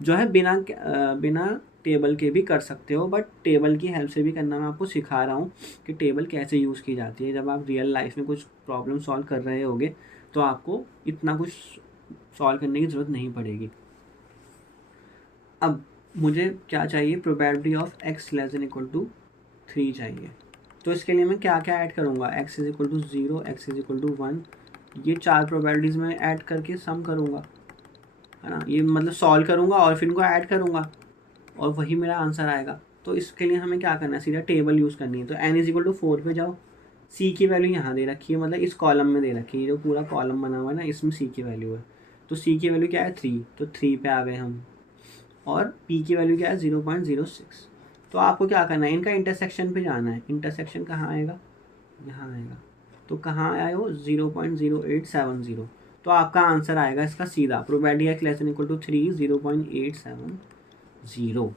जो है बिना टेबल के भी कर सकते हो, बट टेबल की हेल्प से भी करना मैं आपको सिखा रहा हूँ कि टेबल कैसे यूज़ की जाती है। जब आप रियल लाइफ में कुछ प्रॉब्लम सॉल्व कर रहे होगे तो आपको इतना कुछ सॉल्व करने की ज़रूरत नहीं पड़ेगी। अब मुझे क्या चाहिए, probability of X less than equal to 3 चाहिए। तो इसके लिए मैं क्या क्या ऐड करूँगा, X is equal to 0, X is equal to 1, ये 4 प्रोबेबिलिटीज़ में ऐड करके सम करूँगा, है ना। ये मतलब सॉल्व करूँगा और फिर इनको ऐड करूँगा और वही मेरा आंसर आएगा। तो इसके लिए हमें क्या करना है, सीधा टेबल यूज़ करनी है। तो n इज इक्वल टू 4 पे जाओ, सी की वैल्यू यहाँ दे रखी है, मतलब इस कॉलम में दे रखी है, जो पूरा कॉलम बना हुआ है ना इसमें सी की वैल्यू है। तो सी की वैल्यू क्या है 3, तो 3 पे आ गए हम। और पी की वैल्यू क्या है 0.06। तो आपको क्या करना है, इनका इंटरसेक्शन पे जाना है। इंटरसेक्शन कहाँ आएगा, यहाँ आएगा। तो कहाँ आया वो 0.0870। तो आपका आंसर आएगा इसका सीधा, probability X less than equal to 3, 0.870।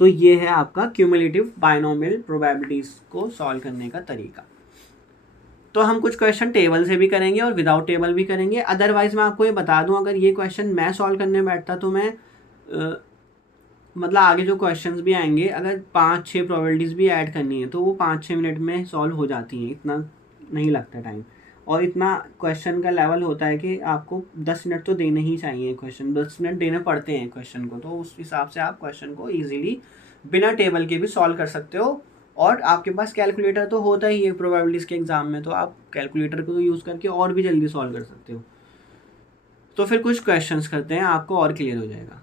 तो ये है आपका क्यूमुलेटिव बाइनोमियल प्रोबेबिलिटीज़ को सॉल्व करने का तरीका। तो हम कुछ क्वेश्चन टेबल से भी करेंगे और विदाउट टेबल भी करेंगे। अदरवाइज़ मैं आपको ये बता दूं, अगर ये क्वेश्चन मैं सॉल्व करने बैठता तो मैं मतलब आगे जो क्वेश्चंस भी आएंगे, अगर 5-6 प्रोबेबिलिटीज़ भी ऐड करनी है तो वो 5-6 मिनट में सॉल्व हो जाती हैं, इतना नहीं लगता टाइम। और इतना क्वेश्चन का लेवल होता है कि आपको 10 मिनट तो देने ही चाहिए, क्वेश्चन 10 मिनट देने पड़ते हैं क्वेश्चन को। तो उस हिसाब से आप क्वेश्चन को ईजिली बिना टेबल के भी सॉल्व कर सकते हो। और आपके पास कैलकुलेटर तो होता ही है प्रोबेबिलिटीज़ के एग्ज़ाम में, तो आप कैलकुलेटर को यूज़ करके और भी जल्दी सॉल्व कर सकते हो। तो फिर कुछ क्वेश्चंस करते हैं, आपको और क्लियर हो जाएगा।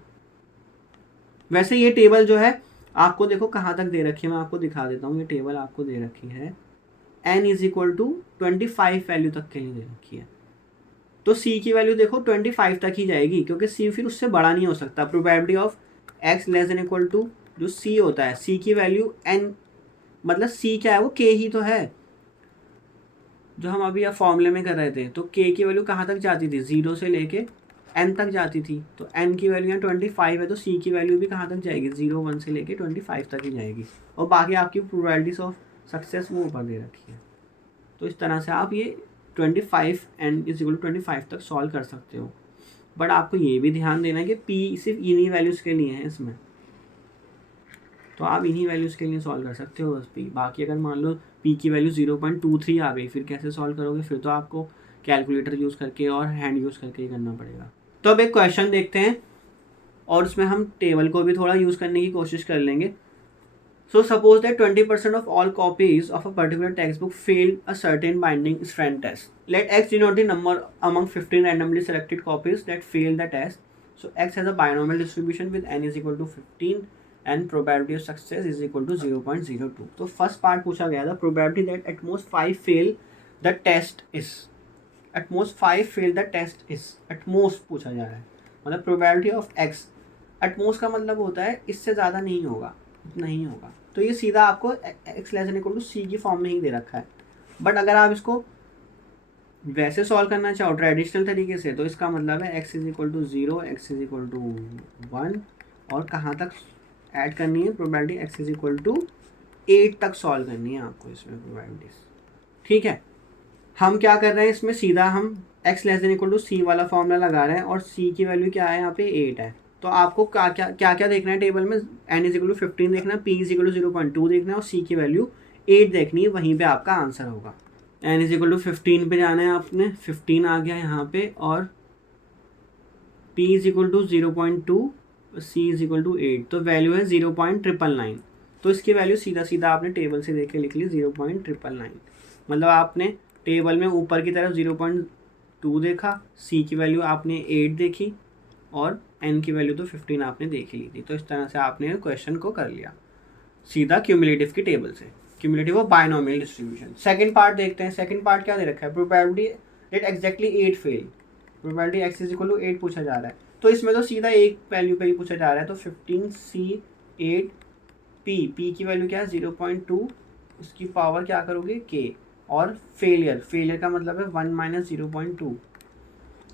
वैसे ये टेबल जो है आपको देखो कहाँ तक दे रखी है, मैं आपको दिखा देता हूँ। ये टेबल आपको दे रखी है n is equal to 25 value तक के लिए दे रखी है। तो c की वैल्यू देखो 25 तक ही जाएगी, क्योंकि c फिर उससे बड़ा नहीं हो सकता। Probability of x less than equal to जो c होता है, c की वैल्यू n, मतलब c क्या है, वो k ही तो है जो हम अभी फॉर्मूले में कर रहे थे। तो k की वैल्यू कहाँ तक जाती थी, 0 से लेके n तक जाती थी। तो n की वैल्यू यहाँ 25 है, तो c की वैल्यू भी कहाँ तक जाएगी, 0, 1 से लेके 25 तक ही जाएगी। और बाकी आपकी प्रोबेबिलिटीज ऑफ सक्सेस वो ऊपर दे रखी है। तो इस तरह से आप ये 25 n इज इक्वल टू 25 तक सॉल्व कर सकते हो। बट आपको ये भी ध्यान देना है कि p सिर्फ इन्हीं वैल्यूज़ के लिए है इसमें, तो आप इन्हीं वैल्यूज़ के लिए सॉल्व कर सकते हो बस p। बाकी अगर मान लो p की वैल्यू 0.23 आ गई, फिर कैसे सॉल्व करोगे, फिर तो आपको कैलकुलेटर यूज़ करके और हैंड यूज़ करके ही करना पड़ेगा। तो अब एक क्वेश्चन देखते हैं और उसमें हम टेबल को भी थोड़ा यूज़ करने की कोशिश कर लेंगे। So suppose that 20% of all copies of a particular textbook failed a certain binding strength test. Let x denote the number among 15 randomly selected copies that failed the test. So x has a binomial distribution with n is equal to 15 and probability of success is equal to 0.02. तो first part पूछा गया था probability that at most 5 fail the test is. At most 5 fail the test is. At most पूछा जा रहा है, मतलब probability of x. At most का मतलब होता है इससे ज़्यादा नहीं होगा, नहीं होगा। तो ये सीधा आपको x less than equal to c की फॉर्म में ही दे रखा है। बट अगर आप इसको वैसे सॉल्व करना चाहो ट्रेडिशनल तरीके से, तो इसका मतलब है x is equal to 0, x is equal to 1 और कहाँ तक ऐड करनी है, probability x is equal to 8 तक सॉल्व करनी है आपको इसमें प्रोबेबिलिटीज। ठीक है, हम क्या कर रहे हैं इसमें, सीधा हम x less than equal to c वाला फॉर्मूला लगा रहे हैं और c की वैल्यू क्या है यहाँ पे 8 है। तो आपको क्या क्या देखना है टेबल में, n इज इक्वल टू 15 देखना है, p इज इक्वल टू 0.2 देखना है और c की वैल्यू 8 देखनी है, वहीं पे आपका आंसर होगा। n इज इक्वल टू 15 पे जाना है आपने, 15 आ गया यहाँ पे, और p is equal to 0.2, c is equal to 8, तो वैल्यू है 0.999। तो इसकी वैल्यू सीधा सीधा आपने टेबल से देख के लिख ली 0.999। मतलब आपने टेबल में ऊपर की तरफ 0.2 देखा, c की वैल्यू आपने 8 देखी, और n की वैल्यू तो 15 आपने देख ली थी। तो इस तरह से आपने क्वेश्चन को कर लिया सीधा क्यूमुलेटिव की टेबल से, cumulative of binomial distribution. Second part देखते हैं। सेकंड पार्ट क्या दे रखा है, probability that exactly 8 fail, probability x is equal to 8 पूछा जा रहा है। तो इसमें तो सीधा एक वैल्यू पे ही पूछा जा रहा है, तो 15c8 p की वैल्यू क्या है 0.2, इसकी पावर क्या करोगे k, और फेलियर का मतलब है 1 माइनस 0.2,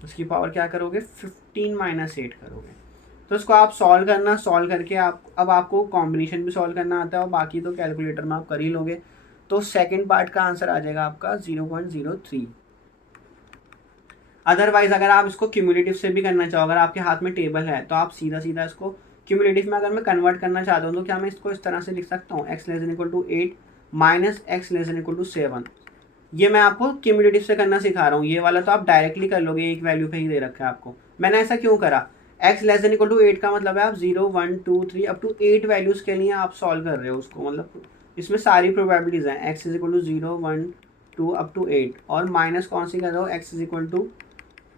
उसकी पावर क्या करोगे 15 माइनस 8 करोगे। तो इसको आप सॉल्व करना, सॉल्व करके आप अब आपको कॉम्बिनेशन भी सॉल्व करना आता है, और बाकी तो कैलकुलेटर में आप कर ही लोगे। तो सेकंड पार्ट का आंसर आ जाएगा आपका 0.03। अदरवाइज अगर आप इसको क्यूमुलेटिव से भी करना चाहो, अगर आपके हाथ में टेबल है तो आप सीधा सीधा इसको क्यूमुलेटिव में अगर मैं कन्वर्ट करना चाहता हूँ तो क्या मैं इसको इस तरह से लिख सकता हूँ, x less equal to 8 minus X less equal to 7। ये मैं आपको क्यूमुलेटिव से करना सिखा रहा हूँ, ये वाला तो आप डायरेक्टली कर लोगे, एक वैल्यू पे ही दे रखा है आपको। मैंने ऐसा क्यों करा, x लेस इक्वल टू 8 का मतलब है आप 0 1 2 3 अप टू 8 वैल्यूज के लिए आप सॉल्व कर रहे हो उसको, मतलब इसमें सारी प्रोबेबिलिटीज हैं, x is equal to 0 1 2 up to 8, और माइनस कौन सी कर रहे हो, x is equal to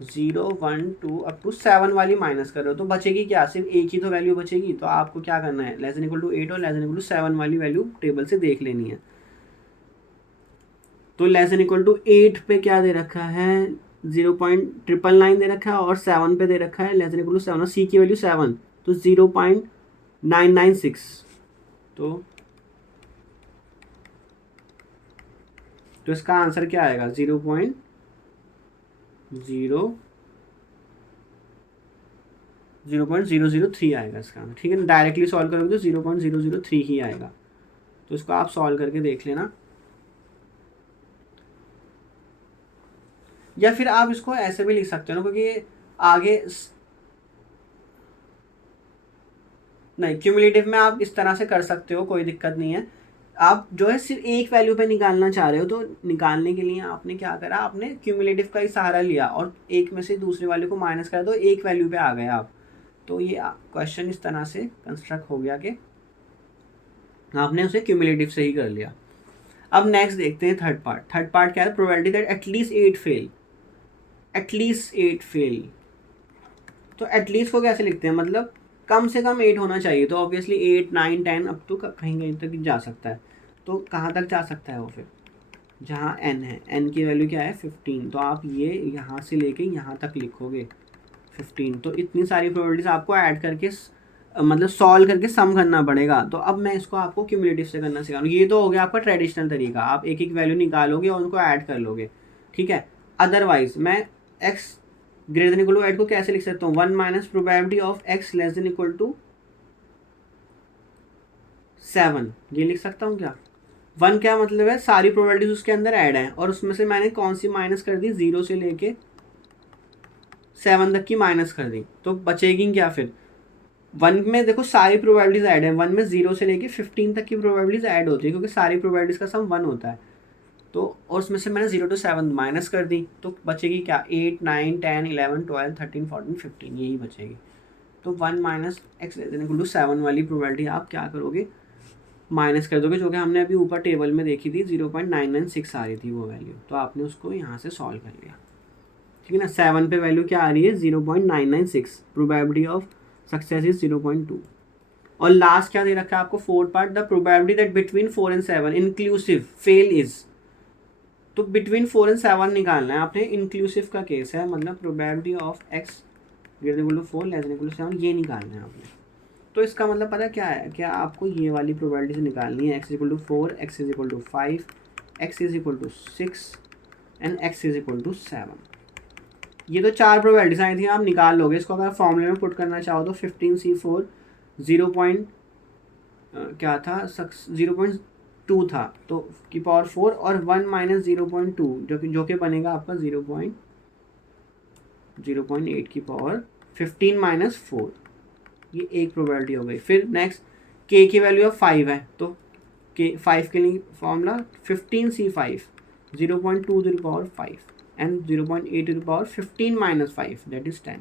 0 1 2 up to 7 वाली माइनस कर रहे हो। तो बचेगी क्या, सिर्फ एक ही तो वैल्यू बचेगी। तो आपको क्या करना है, लेस इक्वल टू 8 और लेस इक्वल टू 7 वाली वैल्यू टेबल से देख लेनी है। तो लेस इक्वल टू 8 पे क्या दे रखा है, 0.999 दे रखा है, और 7 पे दे रखा है लेस इक्वल टू 7, और सी की वैल्यू 7, तो 0.996। तो इसका आंसर क्या आएगा, 0.003 आएगा इसका, ठीक है। डायरेक्टली सॉल्व करोगे तो 0.003 ही आएगा। तो इसको आप सॉल्व करके देख लेना, या फिर आप इसको ऐसे भी लिख सकते हो ना, क्योंकि आगे नहीं, क्यूमुलेटिव में आप इस तरह से कर सकते हो, कोई दिक्कत नहीं है। आप जो है सिर्फ एक वैल्यू पे निकालना चाह रहे हो, तो निकालने के लिए आपने क्या करा, आपने क्यूमुलेटिव का ही सहारा लिया और एक में से दूसरे वाले को माइनस करा, तो एक वैल्यू पे आ गए आप। तो ये क्वेश्चन इस तरह से कंस्ट्रक्ट हो गया कि आपने उसे क्यूमुलेटिव से ही कर लिया। अब नेक्स्ट देखते हैं थर्ड पार्ट। थर्ड पार्ट क्या है, probability that at least 8 fail, at least 8 fail. तो एटलीस्ट को कैसे लिखते हैं, मतलब कम से कम 8 होना चाहिए। तो ऑब्वियसली 8 9 10 अब तो कहीं कहीं तक जा सकता है। तो कहाँ तक जा सकता है वो, फिर जहाँ n है, n की वैल्यू क्या है 15, तो आप ये यहाँ से लेके यहाँ तक लिखोगे 15। तो इतनी सारी प्रोबेबिलिटीज आपको ऐड करके मतलब सॉल्व करके सम करना पड़ेगा। तो अब मैं इसको आपको क्यूमुलेटिव से करना सिखा रहा हूँ। ये तो हो गया आपका ट्रेडिशनल तरीका, आप एक एक वैल्यू निकालोगे और उनको ऐड कर लोगे, ठीक है। अदरवाइज मैं x greater than equal to 8 को कैसे लिख सकता हूँ, 1 minus probability of x less than equal to 7, ये लिख सकता हूँ क्या। 1 क्या मतलब है, सारी प्रोबेबिलिटीज उसके अंदर ऐड है, और उसमें से मैंने कौन सी माइनस कर दी, 0 से लेके 7 तक की माइनस कर दी। तो बचेगी क्या फिर, 1 में देखो सारी प्रोबेबिलिटीज ऐड है, 1 में 0 से लेके 15 तक की प्रोबेबिलिटीज ऐड होती है, क्योंकि सारी प्रोबेबिलिटीज का सम 1 होता है। तो और उसमें से मैंने 0 to 7 माइनस कर दी, तो बचेगी क्या, 8 9 10 11 12 13 14 15, यही बचेगी। तो 1 माइनस एक्स इक्वल टू 7 वाली प्रोबेबिलिटी आप क्या करोगे, माइनस कर दोगे, जो कि हमने अभी ऊपर टेबल में देखी थी 0.996 आ रही थी वो वैल्यू। तो आपने उसको यहाँ से सॉल्व कर लिया, ठीक है ना। 7 पे वैल्यू क्या आ रही है 0.996, प्रोबेबिलिटी ऑफ सक्सेस इज 0.2। और लास्ट क्या दे रखा है आपको, fourth part, the probability that between 4 and 7 inclusive fail is. तो बिटवीन 4 and 7 निकालना है आपने, इंक्लूसिव का केस है, मतलब probability of x greater equal to 4 less than equal to 7 ये निकालना है आपने। तो इसका मतलब पता क्या है, क्या आपको ये वाली प्रोबेबिलिटी से निकालनी है, x equal to 4, x is equal to 5, x is equal to 6 and x is equal to 7। ये तो 4 प्रोबेबिलिटीज आई थी, आप निकाल लोगे। इसको अगर फॉर्मूले में पुट करना चाहो तो 15c4 0. क्या था 0.2 था, तो की पावर 4 और 1 माइनस 0.2 जो कि बनेगा आपका 0.8 की पावर 15 माइनस 4, ये एक प्रोबेबिलिटी हो गई। फिर नेक्स्ट k की वैल्यू अब 5 है, तो k 5 के लिए formula 15c5 0.2 to the power 5 and 0.8 to the power 15 minus 5 that is 10,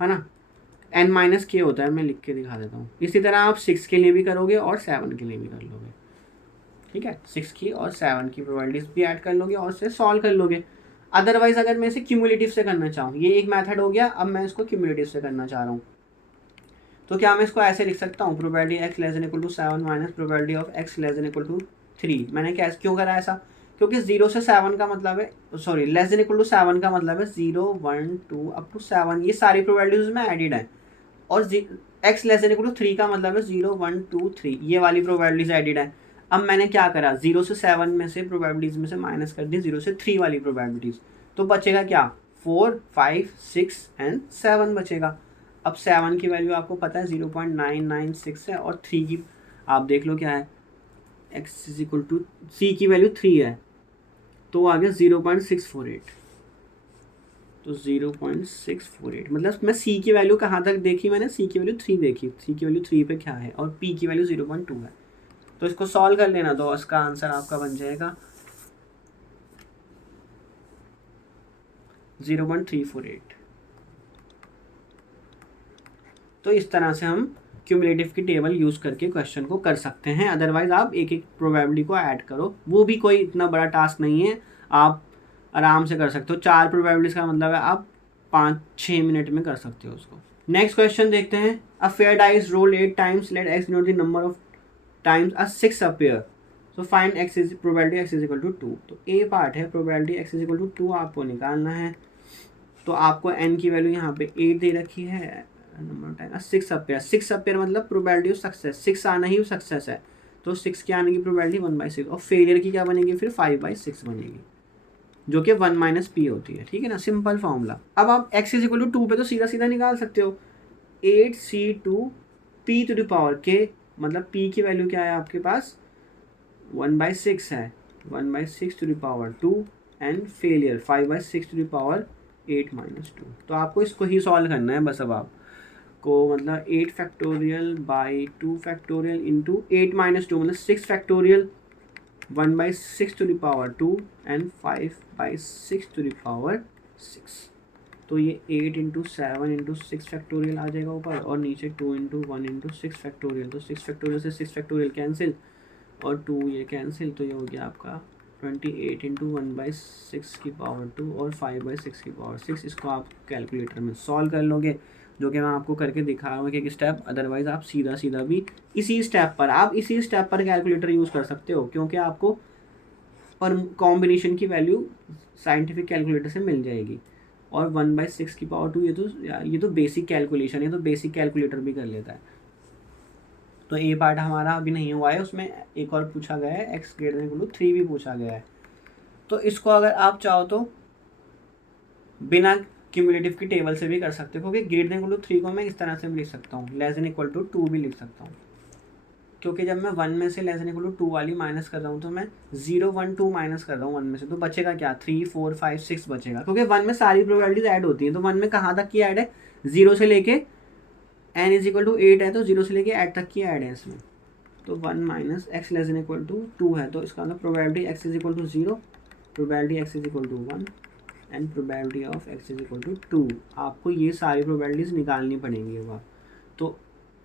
है ना। n माइनस के होता है, मैं लिख के दिखा देता हूँ। इसी तरह आप 6 के लिए भी करोगे और 7 के लिए भी कर लोगे, ठीक है। 6 की और 7 की प्रोबेबिलिटीज भी ऐड कर लोगे और उससे सॉल्व कर लोगे। अदरवाइज अगर मैं इसे क्यूमुलेटिव से करना चाहूँ, ये एक मेथड हो गया, अब मैं इसको क्यूमुलेटिव से करना चाह रहा हूँ, तो क्या मैं इसको ऐसे लिख सकता हूँ, probability x less than equal to 7 minus probability of x less than equal to 3। मैंने कैसे क्यों करा ऐसा, क्योंकि 0 से 7 का मतलब है, sorry less than equal to 7 का मतलब है 0 1 2 अप टू 7, ये सारी प्रोबेबिलिटीज में एडिड है। और x less than equal to 3 का मतलब है 0 1 2 3, ये वाली प्रोबेबिलिटीज एडिड है। अब मैंने क्या करा, 0 से 7 में से प्रोबेबिलिटीज में से माइनस कर दी 0 से 3 वाली प्रोबेबिलिटीज, तो बचेगा क्या 4 5 6 एंड 7 बचेगा। अब 7 की वैल्यू आपको पता है 0.996 है, और 3 की आप देख लो क्या है, x is equal to c की वैल्यू 3 है, तो आ गया 0.648, तो 0.648 मतलब मैं c की वैल्यू कहाँ तक देखी, मैंने c की वैल्यू 3 देखी, c की वैल्यू 3 पे क्या है, और p की वैल्यू 0.2 है। तो इसको सॉल्व कर लेना, तो इसका आंसर आपका बन जाएगा 0.348। तो इस तरह से हम क्यूमुलेटिव की टेबल यूज़ करके क्वेश्चन को कर सकते हैं। अदरवाइज आप एक एक प्रोबेबिलिटी को ऐड करो, वो भी कोई इतना बड़ा टास्क नहीं है, आप आराम से कर सकते हो। 4 प्रोबेबिलिटीज का मतलब है आप 5-6 मिनट में कर सकते हो उसको। नेक्स्ट क्वेश्चन देखते हैं। A fair dice roll 8 times, let x denote the number of times a 6 appear, so find x is probability x is equal to 2। तो ए पार्ट है, probability x is equal to 2 आपको निकालना है। तो आपको n की value यहाँ पे 8 दे रखी है, number of time 6 appear, 6 appear मतलब प्रोबेबिलिटी ऑफ सक्सेस, 6 आना ही सक्सेस है, तो 6 के आने की प्रोबेबिलिटी 1/6, और फेलियर की क्या बनेगी फिर 5/6 बनेगी, जो कि 1 माइनस पी होती है, ठीक है ना, सिंपल फॉर्मूला। अब आप x इज इक्वल टू 2 पे तो सीधा सीधा निकाल सकते हो, 8c2 p to the power k, मतलब p की वैल्यू क्या है आपके पास 1/6 है, 1/6 to the power 2 and failure 5/6 to the power 8-2। तो आपको इसको ही सॉल्व करना है बस। अब आप को मतलब 8 फैक्टोरियल बाई 2 फैक्टोरियल इंटू 8-2 मतलब 6 factorial 1/6 to the power 2 and 5/6 to the power 6। तो ये 8 इंटू 7 इंटू 6 फैक्टोरियल आ जाएगा ऊपर, और नीचे 2 इंटू 1 इंटू 6 फैक्टोरियल, तो 6 फैक्टोरियल से 6 फैक्टोरियल कैंसिल, और 2 ये कैंसिल, तो ये हो गया आपका 28 इंटू 1/6 की पावर 2 और 5/6 की पावर 6। इसको आप कैलकुलेटर में सॉल्व कर लोगे, जो कि मैं आपको करके दिखा रहा हूँ एक स्टेप। अदरवाइज आप सीधा सीधा भी इसी स्टेप पर कैलकुलेटर यूज़ कर सकते हो, क्योंकि आपको पर कॉम्बिनेशन की वैल्यू साइंटिफिक कैलकुलेटर से मिल जाएगी। और 1/6 की पावर 2 ये तो बेसिक कैलकुलेशन है, तो बेसिक कैलकुलेटर भी कर लेता है। तो ए पार्ट हमारा अभी नहीं हुआ है, उसमें एक और पूछा गया है, x greater than equal to 3 भी पूछा गया है। तो इसको अगर आप चाहो तो बिना क्यूमुलेटिव की टेबल से भी कर सकते हो, क्योंकि ग्रेटर देन इक्वल टू 3 को मैं इस तरह से भी लिख सकता हूँ, लेस देन इक्वल टू 2 भी लिख सकता हूँ, क्योंकि जब मैं 1 में से लेस देन इक्वल टू 2 वाली माइनस कर रहा हूँ, तो मैं 0 1 2 माइनस कर रहा हूँ 1 में से, तो बचेगा क्या 3 4 5 6 बचेगा, क्योंकि 1 में सारी प्रोबेबिलिटीज ऐड होती हैं। तो 1 में कहाँ तक की ऐड है, 0 से लेके n इज इक्वल टू 8 है, तो 0 से लेके 8 तक की ऐड है इसमें। तो 1 minus X less than equal to 2 है, तो इसका मतलब probability x is equal to 0, probability x is equal to 1 and probability of x is equal to 2। आपको ये सारी प्रोबेबिलिटीज निकालनी पड़ेंगी अब। तो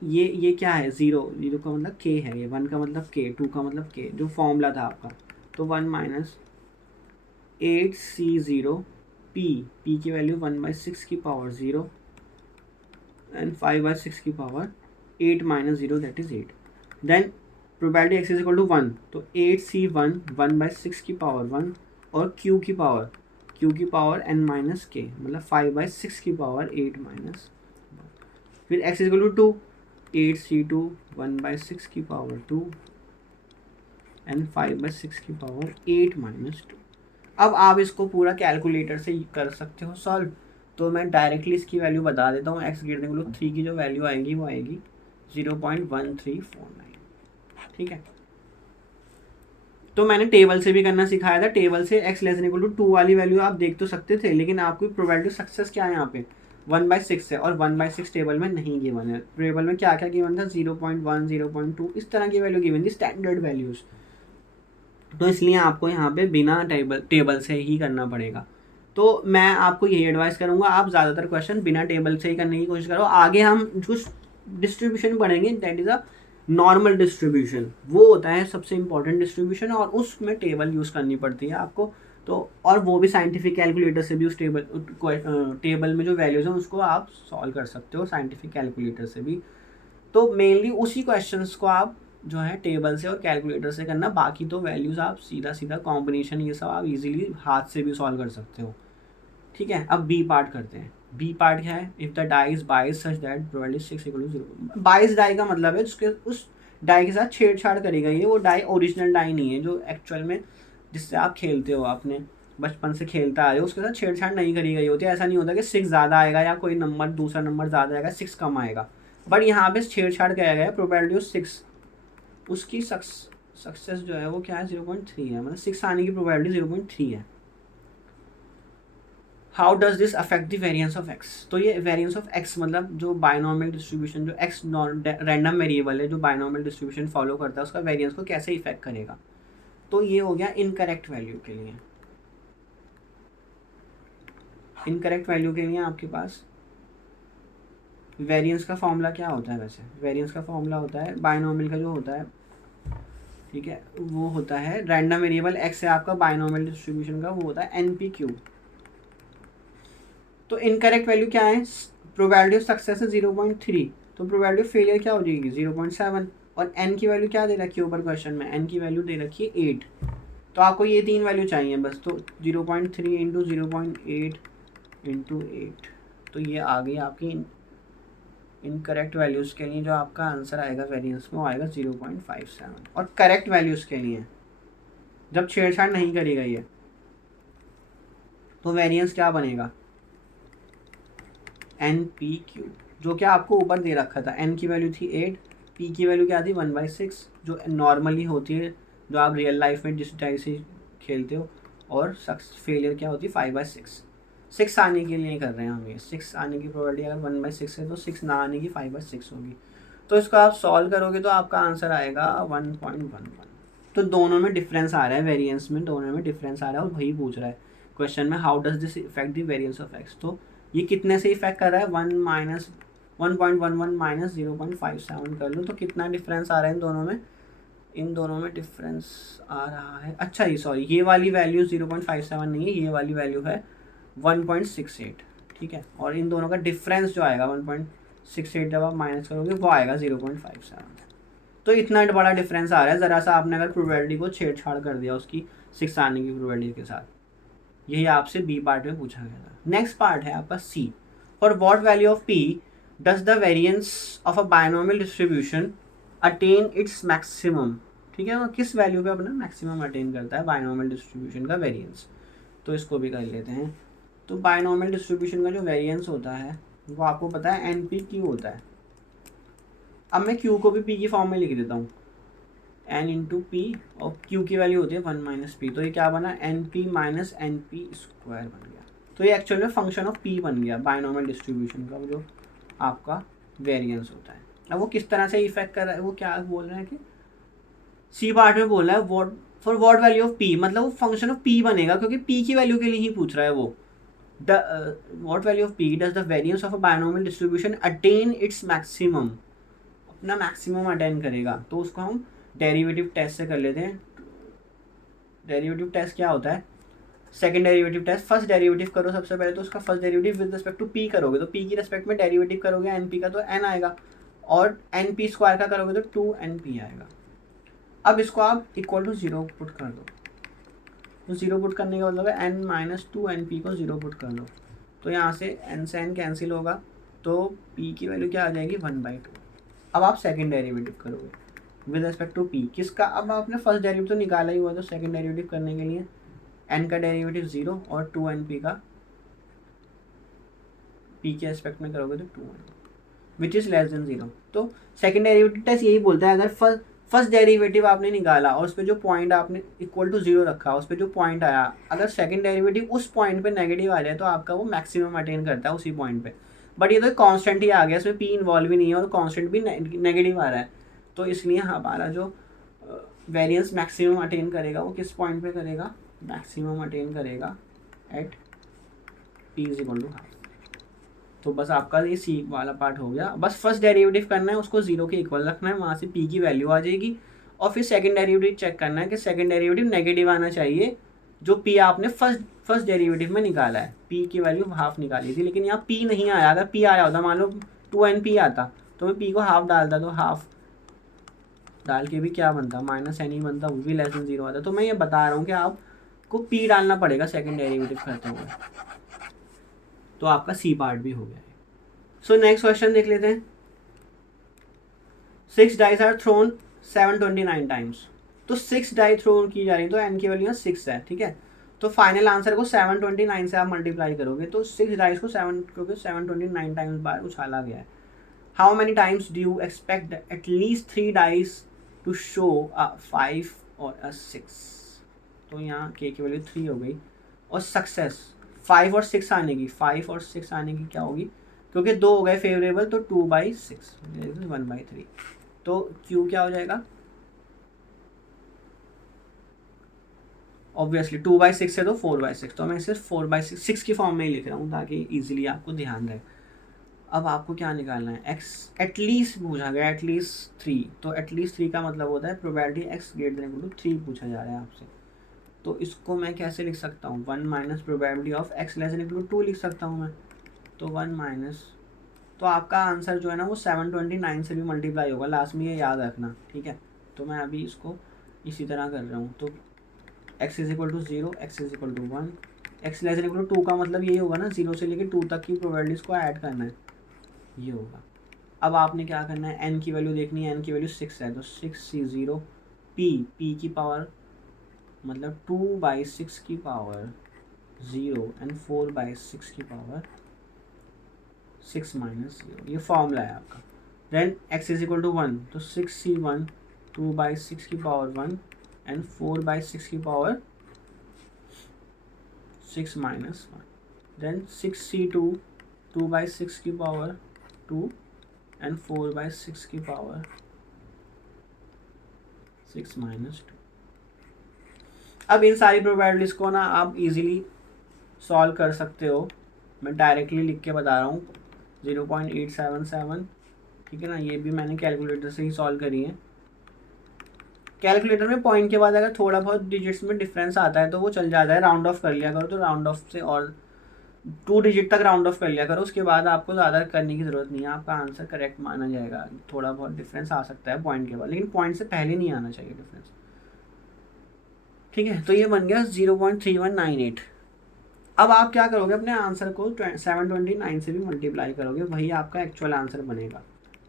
ये क्या है, 0 का मतलब k है, ये 1 का मतलब k, 2 का मतलब k, जो फॉर्मूला था आपका। तो 1 माइनस 8c0 p की वैल्यू 1/6 की पावर 0 एंड 5/6 की power 8 minus 0 that is 8। Then probability x is equal to 1, तो 8c1 1/6 की पावर 1 और q की पावर n माइनस k, मतलब 5/6 की पावर 8 माइनस, फिर x is equal to 2, 8c2 1/6 की पावर 2 एंड 5/6 की पावर 8 माइनस 2। अब आप इसको पूरा कैलकुलेटर से कर सकते हो सॉल्व। तो मैं डायरेक्टली इसकी वैल्यू बता देता हूँ, x ग्रेटर देन 3 की जो वैल्यू आएगी वो आएगी 0.1349, ठीक है। तो मैंने टेबल से भी करना सिखाया था, टेबल से x less than equal to 2 वाली वैल्यू आप देख तो सकते थे, लेकिन आपकी प्रोबेबिलिटी सक्सेस क्या है यहाँ पे 1/6 है, और 1/6 टेबल में नहीं गिवन है। टेबल में क्या क्या गिवन था 0.1 0.2 इस तरह की वैल्यू गिवन थी, स्टैंडर्ड वैल्यूज। तो इसलिए आपको यहाँ पे बिना टेबल से ही करना पड़ेगा। तो मैं आपको यही एडवाइस करूँगा, आप ज़्यादातर क्वेश्चन बिना टेबल से ही करने की कोशिश करो। आगे हम कुछ डिस्ट्रीब्यूशन पढ़ेंगे, that is a normal distribution, वो होता है सबसे इंपॉर्टेंट डिस्ट्रीब्यूशन, और उसमें टेबल यूज़ करनी पड़ती है आपको। तो और वो भी साइंटिफिक कैलकुलेटर से भी उस टेबल में जो वैल्यूज़ हैं उसको आप सॉल्व कर सकते हो साइंटिफिक कैलकुलेटर से भी। तो मेनली उसी क्वेश्चंस को आप जो है टेबल से और कैलकुलेटर से करना, बाकी तो वैल्यूज़ आप सीधा सीधा कॉम्बिनेशन ये सब आप इजीली हाथ से भी सॉल्व कर सकते हो। ठीक है, अब बी पार्ट करते हैं। बी पार्ट क्या है? इफ़ द डाई इज बाइस सच दैट प्रोबेबिलिटी 6 = 0। बाइस डाई का मतलब है जिसके उस डाई के साथ छेड़छाड़ करी गई है, वो डाई ओरिजिनल डाई नहीं है जो एक्चुअल में जिससे आप खेलते हो, आपने बचपन से खेलता आ रहे हो, उसके साथ छेड़छाड़ नहीं करी गई होती। ऐसा नहीं होता कि 6 ज़्यादा आएगा या कोई नंबर दूसरा नंबर ज़्यादा आएगा 6 कम आएगा, बट यहाँ पे छेड़छाड़ किया गया है। प्रोबेबिलिटी ऑफ 6 उसकी सक्सेस जो है वो क्या है? 0.3 है, मतलब 6 आने की प्रोबेबिलिटी 0.3 है। How does this affect the variance of x? तो ये वेरिएंस ऑफ एक्स मतलब जो बायनॉर्मल डिस्ट्रीब्यूशन, जो एक्स रैंडम वेरिएबल है जो बायनॉर्मल डिस्ट्रीब्यूशन फॉलो करता है, उसका वेरिएंस को कैसे इफेक्ट करेगा। तो ये हो गया इनकरेक्ट वैल्यू के लिए। इनकरेक्ट वैल्यू के लिए आपके पास वेरिएंस का फॉर्मूला क्या होता है? वैसे वेरिएंस का फॉर्मूला होता है बायनॉर्मल का जो होता है, ठीक है, वो होता है रैंडम वेरिएबल एक्स है आपका, बायनॉर्मल डिस्ट्रीब्यूशन का वो होता है NP/Q। तो इनकरेक्ट वैल्यू क्या है? प्रोबेबिलिटी ऑफ सक्सेस है 0.3, तो प्रोबेबिलिटी ऑफ फेलियर क्या हो जाएगी? 0.7। और n की वैल्यू क्या दे रखी है ऊपर क्वेश्चन में? n की वैल्यू दे रखी है 8। तो आपको ये 3 वैल्यू चाहिए बस, तो 0.3 इंटू 0.8 इंटू 8, तो ये आ गई आपकी इनकरेक्ट वैल्यूज़ के लिए जो आपका आंसर आएगा वेरिएंस में वो आएगा 0.57। और करेक्ट वैल्यूज़ के लिए जब छेड़छाड़ नहीं करी गई है तो वेरिएंस क्या बनेगा? NP/Q, जो कि आपको ऊपर दे रखा था। n की वैल्यू थी 8, p की वैल्यू क्या थी? 1/6, जो नॉर्मली होती है जो आप रियल लाइफ में जिस टाइप से खेलते हो, और फेलियर क्या होती है? 5/6। 6 आने के लिए कर रहे हैं हम ये, 6 आने की प्रोबेबिलिटी अगर 1/6 है तो 6 ना आने की 5/6 होगी। तो इसको आप सॉल्व करोगे तो आपका आंसर आएगा 1.11। तो दोनों में डिफरेंस आ रहा है, वेरिएंस में दोनों में डिफरेंस आ रहा है, और वही पूछ रहा है क्वेश्चन में, how does this effect the variance of x. तो ये कितने से इफेक्ट कर रहा है? 1.11 माइनस 0.57 कर लो, तो कितना डिफरेंस आ रहा है इन दोनों में? इन दोनों में डिफरेंस आ रहा है, अच्छा ये सॉरी, ये वाली वैल्यू 0.57 नहीं है, ये वाली वैल्यू है 1.68। ठीक है, और इन दोनों का डिफरेंस जो आएगा 1.68 जब आप माइनस करोगे वो आएगा 0.57। तो इतना बड़ा डिफरेंस आ रहा है, ज़रा सा आपने अगर प्रोबेबिलिटी को छेड़छाड़ कर दिया उसकी 6 आने की प्रोबेबिलिटी के साथ। यही आपसे बी पार्ट में पूछा गया था। नेक्स्ट पार्ट है आपका C. For what value of P does the variance of a binomial distribution attain its maximum. ठीक है, किस वैल्यू पे अपना मैक्सिमम अटेन करता है बायनॉमियल डिस्ट्रीब्यूशन का वेरिएंस। तो इसको भी कर लेते हैं। तो बायनॉमियल डिस्ट्रीब्यूशन का जो वेरिएंस होता है वो आपको पता है NP/Q होता है। अब मैं Q को भी P की फॉर्म में लिख देता हूँ, n इंटू पी, और Q की वैल्यू होती है 1 माइनस पी, तो ये क्या बना? NP माइनस NP स्क्वायर बन गया। तो ये एक्चुअल में फंक्शन ऑफ P बन गया बायनॉमियल डिस्ट्रीब्यूशन का, जो आपका वेरिएंस होता है। अब वो किस तरह से इफेक्ट कर रहा है, वो क्या बोल रहे हैं कि सी पार्ट में बोल रहा है what for what value of P, मतलब वो फंक्शन ऑफ P बनेगा क्योंकि P की वैल्यू के लिए ही पूछ रहा है वो। what value of P does the variance of a binomial distribution attain its maximum, अपना मैक्सिमम अटेन करेगा। तो उसको हम डेरिवेटिव टेस्ट से कर लेते हैं। डेरिवेटिव टेस्ट क्या होता है? Second derivative test. First derivative करो सबसे पहले, तो उसका first derivative with respect to P करोगे तो पी की रिस्पेक्ट में डेरिवेटिव करोगे एनपी का तो एन आएगा, और NP स्क्वायर का करोगे तो 2NP आएगा। अब इसको आप इक्वल टू 0 पुट कर दो, तो 0 पुट करने का मतलब है n माइनस 2NP को 0 पुट कर लो, तो यहाँ से n से n कैंसिल होगा, तो p की वैल्यू क्या आ जाएगी? 1/2। अब आप सेकंड डेरिवेटिव करोगे विद रिस्पेक्ट टू p किसका? अब आपने फर्स्ट डेरिवेटिव तो निकाला ही हुआ, तो सेकंड डेरिवेटिव करने के लिए n का डेरिवेटिव 0 और 2NP का p के रिस्पेक्ट में करोगे तो 2 विच इज़ लेस देन 0। तो सेकंड डेरिवेटिव टेस्ट यही बोलता है, अगर फर्स्ट डेरिवेटिव आपने निकाला और उस पर जो पॉइंट आपने इक्वल टू 0 रखा, उस पर जो पॉइंट आया, अगर सेकंड डेरिवेटिव उस पॉइंट पे नेगेटिव आ जाए तो आपका वो मैक्सिमम अटेन करता है उसी पॉइंट पे। बट ये तो कांस्टेंट ही आ गया, इसमें p इन्वॉल्व ही नहीं है और कांस्टेंट भी नेगेटिव आ रहा है, तो इसलिए हमारा जो वेरिएंस मैक्सिमम अटेन करेगा, वो किस पॉइंट पे करेगा, मैक्सिमम अटेन करेगा at p is equal to half. तो बस आपका ये सी वाला पार्ट हो गया। बस फर्स्ट डेरिवेटिव करना है, उसको जीरो के इक्वल रखना है, वहाँ से p की वैल्यू आ जाएगी। और फिर सेकंड डेरिवेटिव चेक करना है कि सेकंड डेरिवेटिव नेगेटिव आना चाहिए, जो p आपने फर्स्ट डेरिवेटिव में निकाला है। p की वैल्यू हाफ निकाली थी, लेकिन यहाँ p नहीं आया। अगर p आया होता, मान लो 2np आता, तो मैं p को हाफ डालता, तो हाफ डाल के भी क्या बनता, माइनस एन ही बनता, वो भी लेस देन जीरो आता। तो मैं ये बता रहा हूँ कि आपको p डालना पड़ेगा सेकंड डेरिवेटिव करते हुए। तो आपका सी पार्ट भी हो गया है। सो नेक्स्ट क्वेश्चन देख लेते हैं। 6 डाइस आर थ्रोन 729 टाइम्स। तो 6 डाई थ्रोन की जा रही है, तो एन की वैल्यू 6 है, ठीक है। तो फाइनल आंसर को 729 से आप मल्टीप्लाई करोगे, तो 6 डाइस को 729 टाइम्स बार उछाला गया है। How many times do you expect at least 3 dice to show a 5 और अ 6। तो यहाँ के की वैल्यू 3 हो गई, और सक्सेस 5 और 6 आने की, 5 और 6 आने की क्या होगी, क्योंकि 2 हो गए फेवरेबल, तो 2/6 1/3। तो क्यू क्या हो जाएगा, ऑब्वियसली 2/6 है तो 4/6, तो मैं सिर्फ 4/6 की फॉर्म में ही लिख रहा हूँ ताकि इजीली आपको ध्यान रहे। अब आपको क्या निकालना है, एक्स एटलीस्ट पूछा गया, एटलीस्ट 3। तो एटलीस्ट 3 का मतलब होता है प्रोबेबिलिटी एक्स ग्रेटर देन 3 पूछा जा रहा है आपसे। तो इसको मैं कैसे लिख सकता हूँ, 1 minus probability of X less then 2 लिख सकता हूँ मैं। तो 1 माइनस, तो आपका आंसर जो है ना वो 729 से भी मल्टीप्लाई होगा, लास्ट में ये याद रखना, ठीक है। तो मैं अभी इसको इसी तरह कर रहा हूँ। तो x is equal to 0, x is equal to 1, X less than equal to 2 का मतलब यही होगा ना, 0 से लेकर 2 तक की प्रोबेबिलिटीज को ऐड करना है, ये होगा। अब आपने क्या करना है, n की वैल्यू देखनी है, n की वैल्यू 6 है, तो 6c0 p की पावर मतलब 2/6 की पावर 0 एंड 4/6 की पावर 6 माइनस 0, ये फॉर्मूला है आपका। Then x is equal to 1, तो 6c1 2/6 की पावर 1 एंड 4/6 की पावर 6 माइनस 1। देन 6c2 2/6 की पावर 2 एंड 4/6 की पावर 6 माइनस 2। अब इन सारी प्रोबेबिलिटीज़ को ना आप इजीली सॉल्व कर सकते हो, मैं डायरेक्टली लिख के बता रहा हूँ, 0.877, ठीक है ना। ये भी मैंने कैलकुलेटर से ही सॉल्व करी है। कैलकुलेटर में पॉइंट के बाद अगर थोड़ा बहुत डिजिट्स में डिफरेंस आता है तो वो चल जाता है, राउंड ऑफ कर लिया करो। तो राउंड ऑफ से और 2 डिजिट तक राउंड ऑफ कर लिया करो, उसके बाद आपको ज़्यादा करने की ज़रूरत नहीं है, आपका आंसर करेक्ट माना जाएगा। थोड़ा बहुत डिफरेंस आ सकता है पॉइंट के बाद, लेकिन पॉइंट से पहले नहीं आना चाहिए डिफरेंस, ठीक है। तो ये बन गया 0.3198। अब आप क्या करोगे, अपने आंसर को 729 से भी मल्टीप्लाई करोगे, वही आपका एक्चुअल आंसर बनेगा।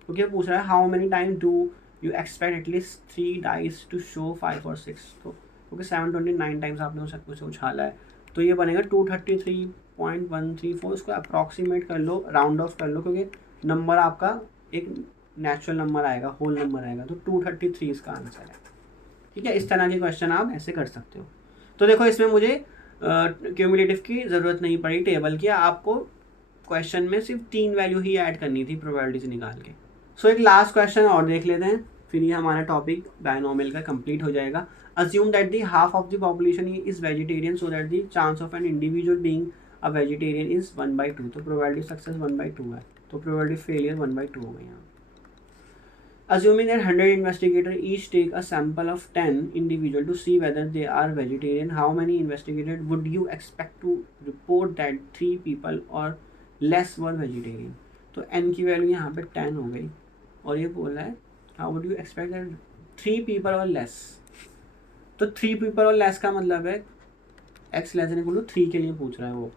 क्योंकि पूछ रहा है how many time do you expect at least 3 dice to show 5 or 6। तो क्योंकि 729 टाइम्स आपने उसे उछाला है, तो ये बनेगा 233.134। इसको अप्रॉक्सीमेट कर लो, राउंड ऑफ कर लो, क्योंकि नंबर आपका एक नेचुरल नंबर आएगा, होल नंबर आएगा, तो 233 इसका आंसर है, ठीक है। इस तरह के क्वेश्चन आप ऐसे कर सकते हो। तो देखो इसमें मुझे क्यूमुलेटिव की ज़रूरत नहीं पड़ी टेबल की, आपको क्वेश्चन में सिर्फ 3 वैल्यू ही ऐड करनी थी प्रोबेबिलिटी से निकाल के। सो एक लास्ट क्वेश्चन और देख लेते हैं, फिर ये हमारा टॉपिक बायनोमियल का कंप्लीट हो जाएगा। Assume that the half of the population is vegetarian so that the chance of an individual being a vegetarian is 1/2। तो प्रोबेबिलिटी सक्सेस 1/2 है, तो प्रोबेबिलिटी फेलियर 1/2 हो गई यहाँ। Assuming that 100 investigators each take a sample of 10 individuals to see whether they are vegetarian, how many investigators would you expect to report that 3 people or less were vegetarian? तो n की value यहाँ पे 10 हो गई, और ये बोल रहा है how would you expect that 3 people or less। तो 3 people और less का मतलब है x less than equal to 3 के लिए पूछ रहा है, वो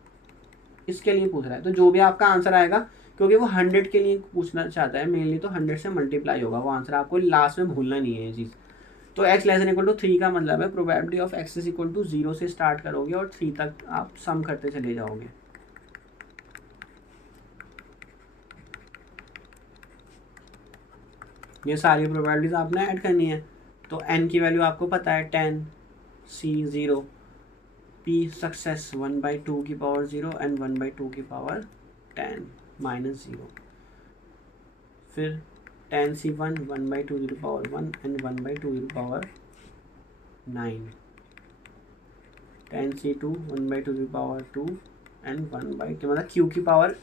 इसके लिए पूछ रहा है। तो जो भी आपका आंसर आएगा, क्योंकि वो 100 के लिए पूछना चाहता है मेनली, तो 100 से मल्टीप्लाई होगा वो आंसर, आपको लास्ट में भूलना नहीं है ये चीज़। तो x less than equal to 3 का मतलब है probability of x is equal to 0 से स्टार्ट करोगे और 3 तक आप सम करते चले जाओगे। ये सारी प्रोबेबिलिटीज आपने ऐड करनी है। तो n की वैल्यू आपको पता है 10, c 0, p सक्सेस 1/2 की पावर 0 एंड 1/2 की पावर 10 माइनस 0, फिर 10c1 1/2 की पावर 1 एंड 1/2 की पावर 9, 10c2 1/2 एंड 1/2 मतलब q की पावर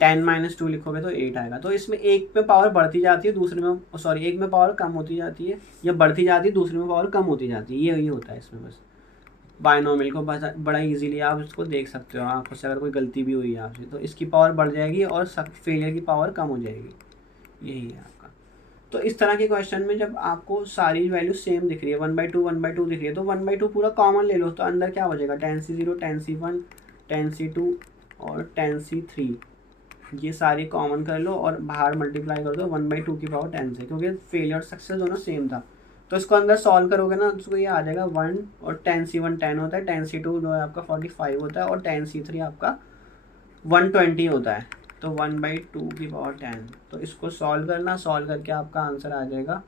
10 - 2 लिखोगे तो 8 आएगा। तो इसमें एक में पावर बढ़ती जाती है, दूसरे में सॉरी एक में पावर कम होती जाती है, या बढ़ती जाती है, दूसरे में पावर कम होती जाती है, यही होता है इसमें बस। बायनोमियल को बड़ा इजीली आप इसको देख सकते हो आंखों से, अगर कोई गलती भी हुई है आपसे तो इसकी पावर बढ़ जाएगी और फेलियर की पावर कम हो जाएगी, यही है आपका। तो इस तरह के क्वेश्चन में जब आपको सारी वैल्यू सेम दिख रही है, 1/2 दिख रही है, तो 1/2 पूरा कॉमन ले लो, तो अंदर क्या हो जाएगा 10c0 10c1 10c2 और 10c3, ये सारी कॉमन कर लो और बाहर मल्टीप्लाई कर दो 1/2 की पावर 10 से, क्योंकि फेलियर और सक्सेस दोनों सेम था। तो इसको अंदर सॉल्व करोगे ना तो ये आ जाएगा 1, और 10c1 10 होता है, 10c2 जो है आपका 45 होता है, और 10c3 आपका 120 होता है, तो 1/2 की पावर 10। तो इसको सॉल्व करना, सॉल्व करके आपका आंसर आ जाएगा,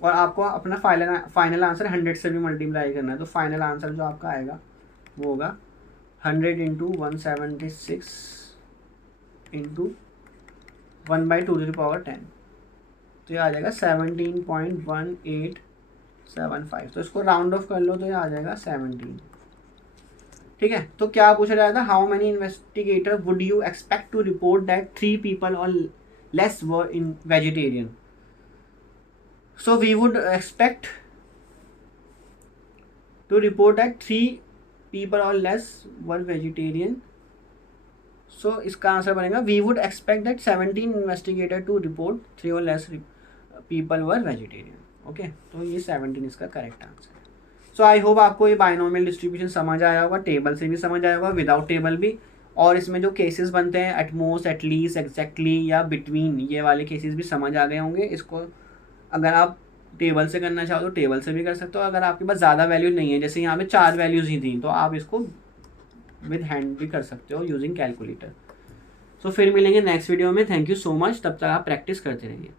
और आपको अपना फाइनल आंसर 100 से भी मल्टीप्लाई करना है। तो फाइनल आंसर जो आपका आएगा वो होगा 100 × 176 × 1/2 की पावर 10, तो ये आ जाएगा 17.1875। तो इसको राउंड ऑफ कर लो तो ये आ जाएगा 17। ठीक है, तो क्या पूछा जाता था, how many investigator would you expect to report that 3 people or less were in vegetarian. So we would expect to report that 3 people or less were vegetarian. So इसका आंसर बनेगा we would expect that 17 investigator to report 3 or less people were vegetarian. Okay, तो ये 17 इसका correct answer है। सो I hope आपको ये binomial distribution समझ आया होगा, टेबल से भी समझ आया होगा, विदाउट टेबल भी, और इसमें जो केसेस बनते हैं एटमोस्ट, एटलीस्ट, एग्जैक्टली या बिटवीन, ये वाले केसेस भी समझ आ गए होंगे। इसको अगर आप टेबल से करना चाहो तो टेबल से भी कर सकते हो, अगर आपके पास ज़्यादा वैल्यू नहीं है, जैसे यहाँ पे 4 वैल्यूज़ ही थी, तो आप इसको विद हैंड भी कर सकते हो यूजिंग कैलकुलेटर। सो फिर मिलेंगे नेक्स्ट वीडियो में। थैंक यू सो मच, तब तक आप प्रैक्टिस करते रहिए।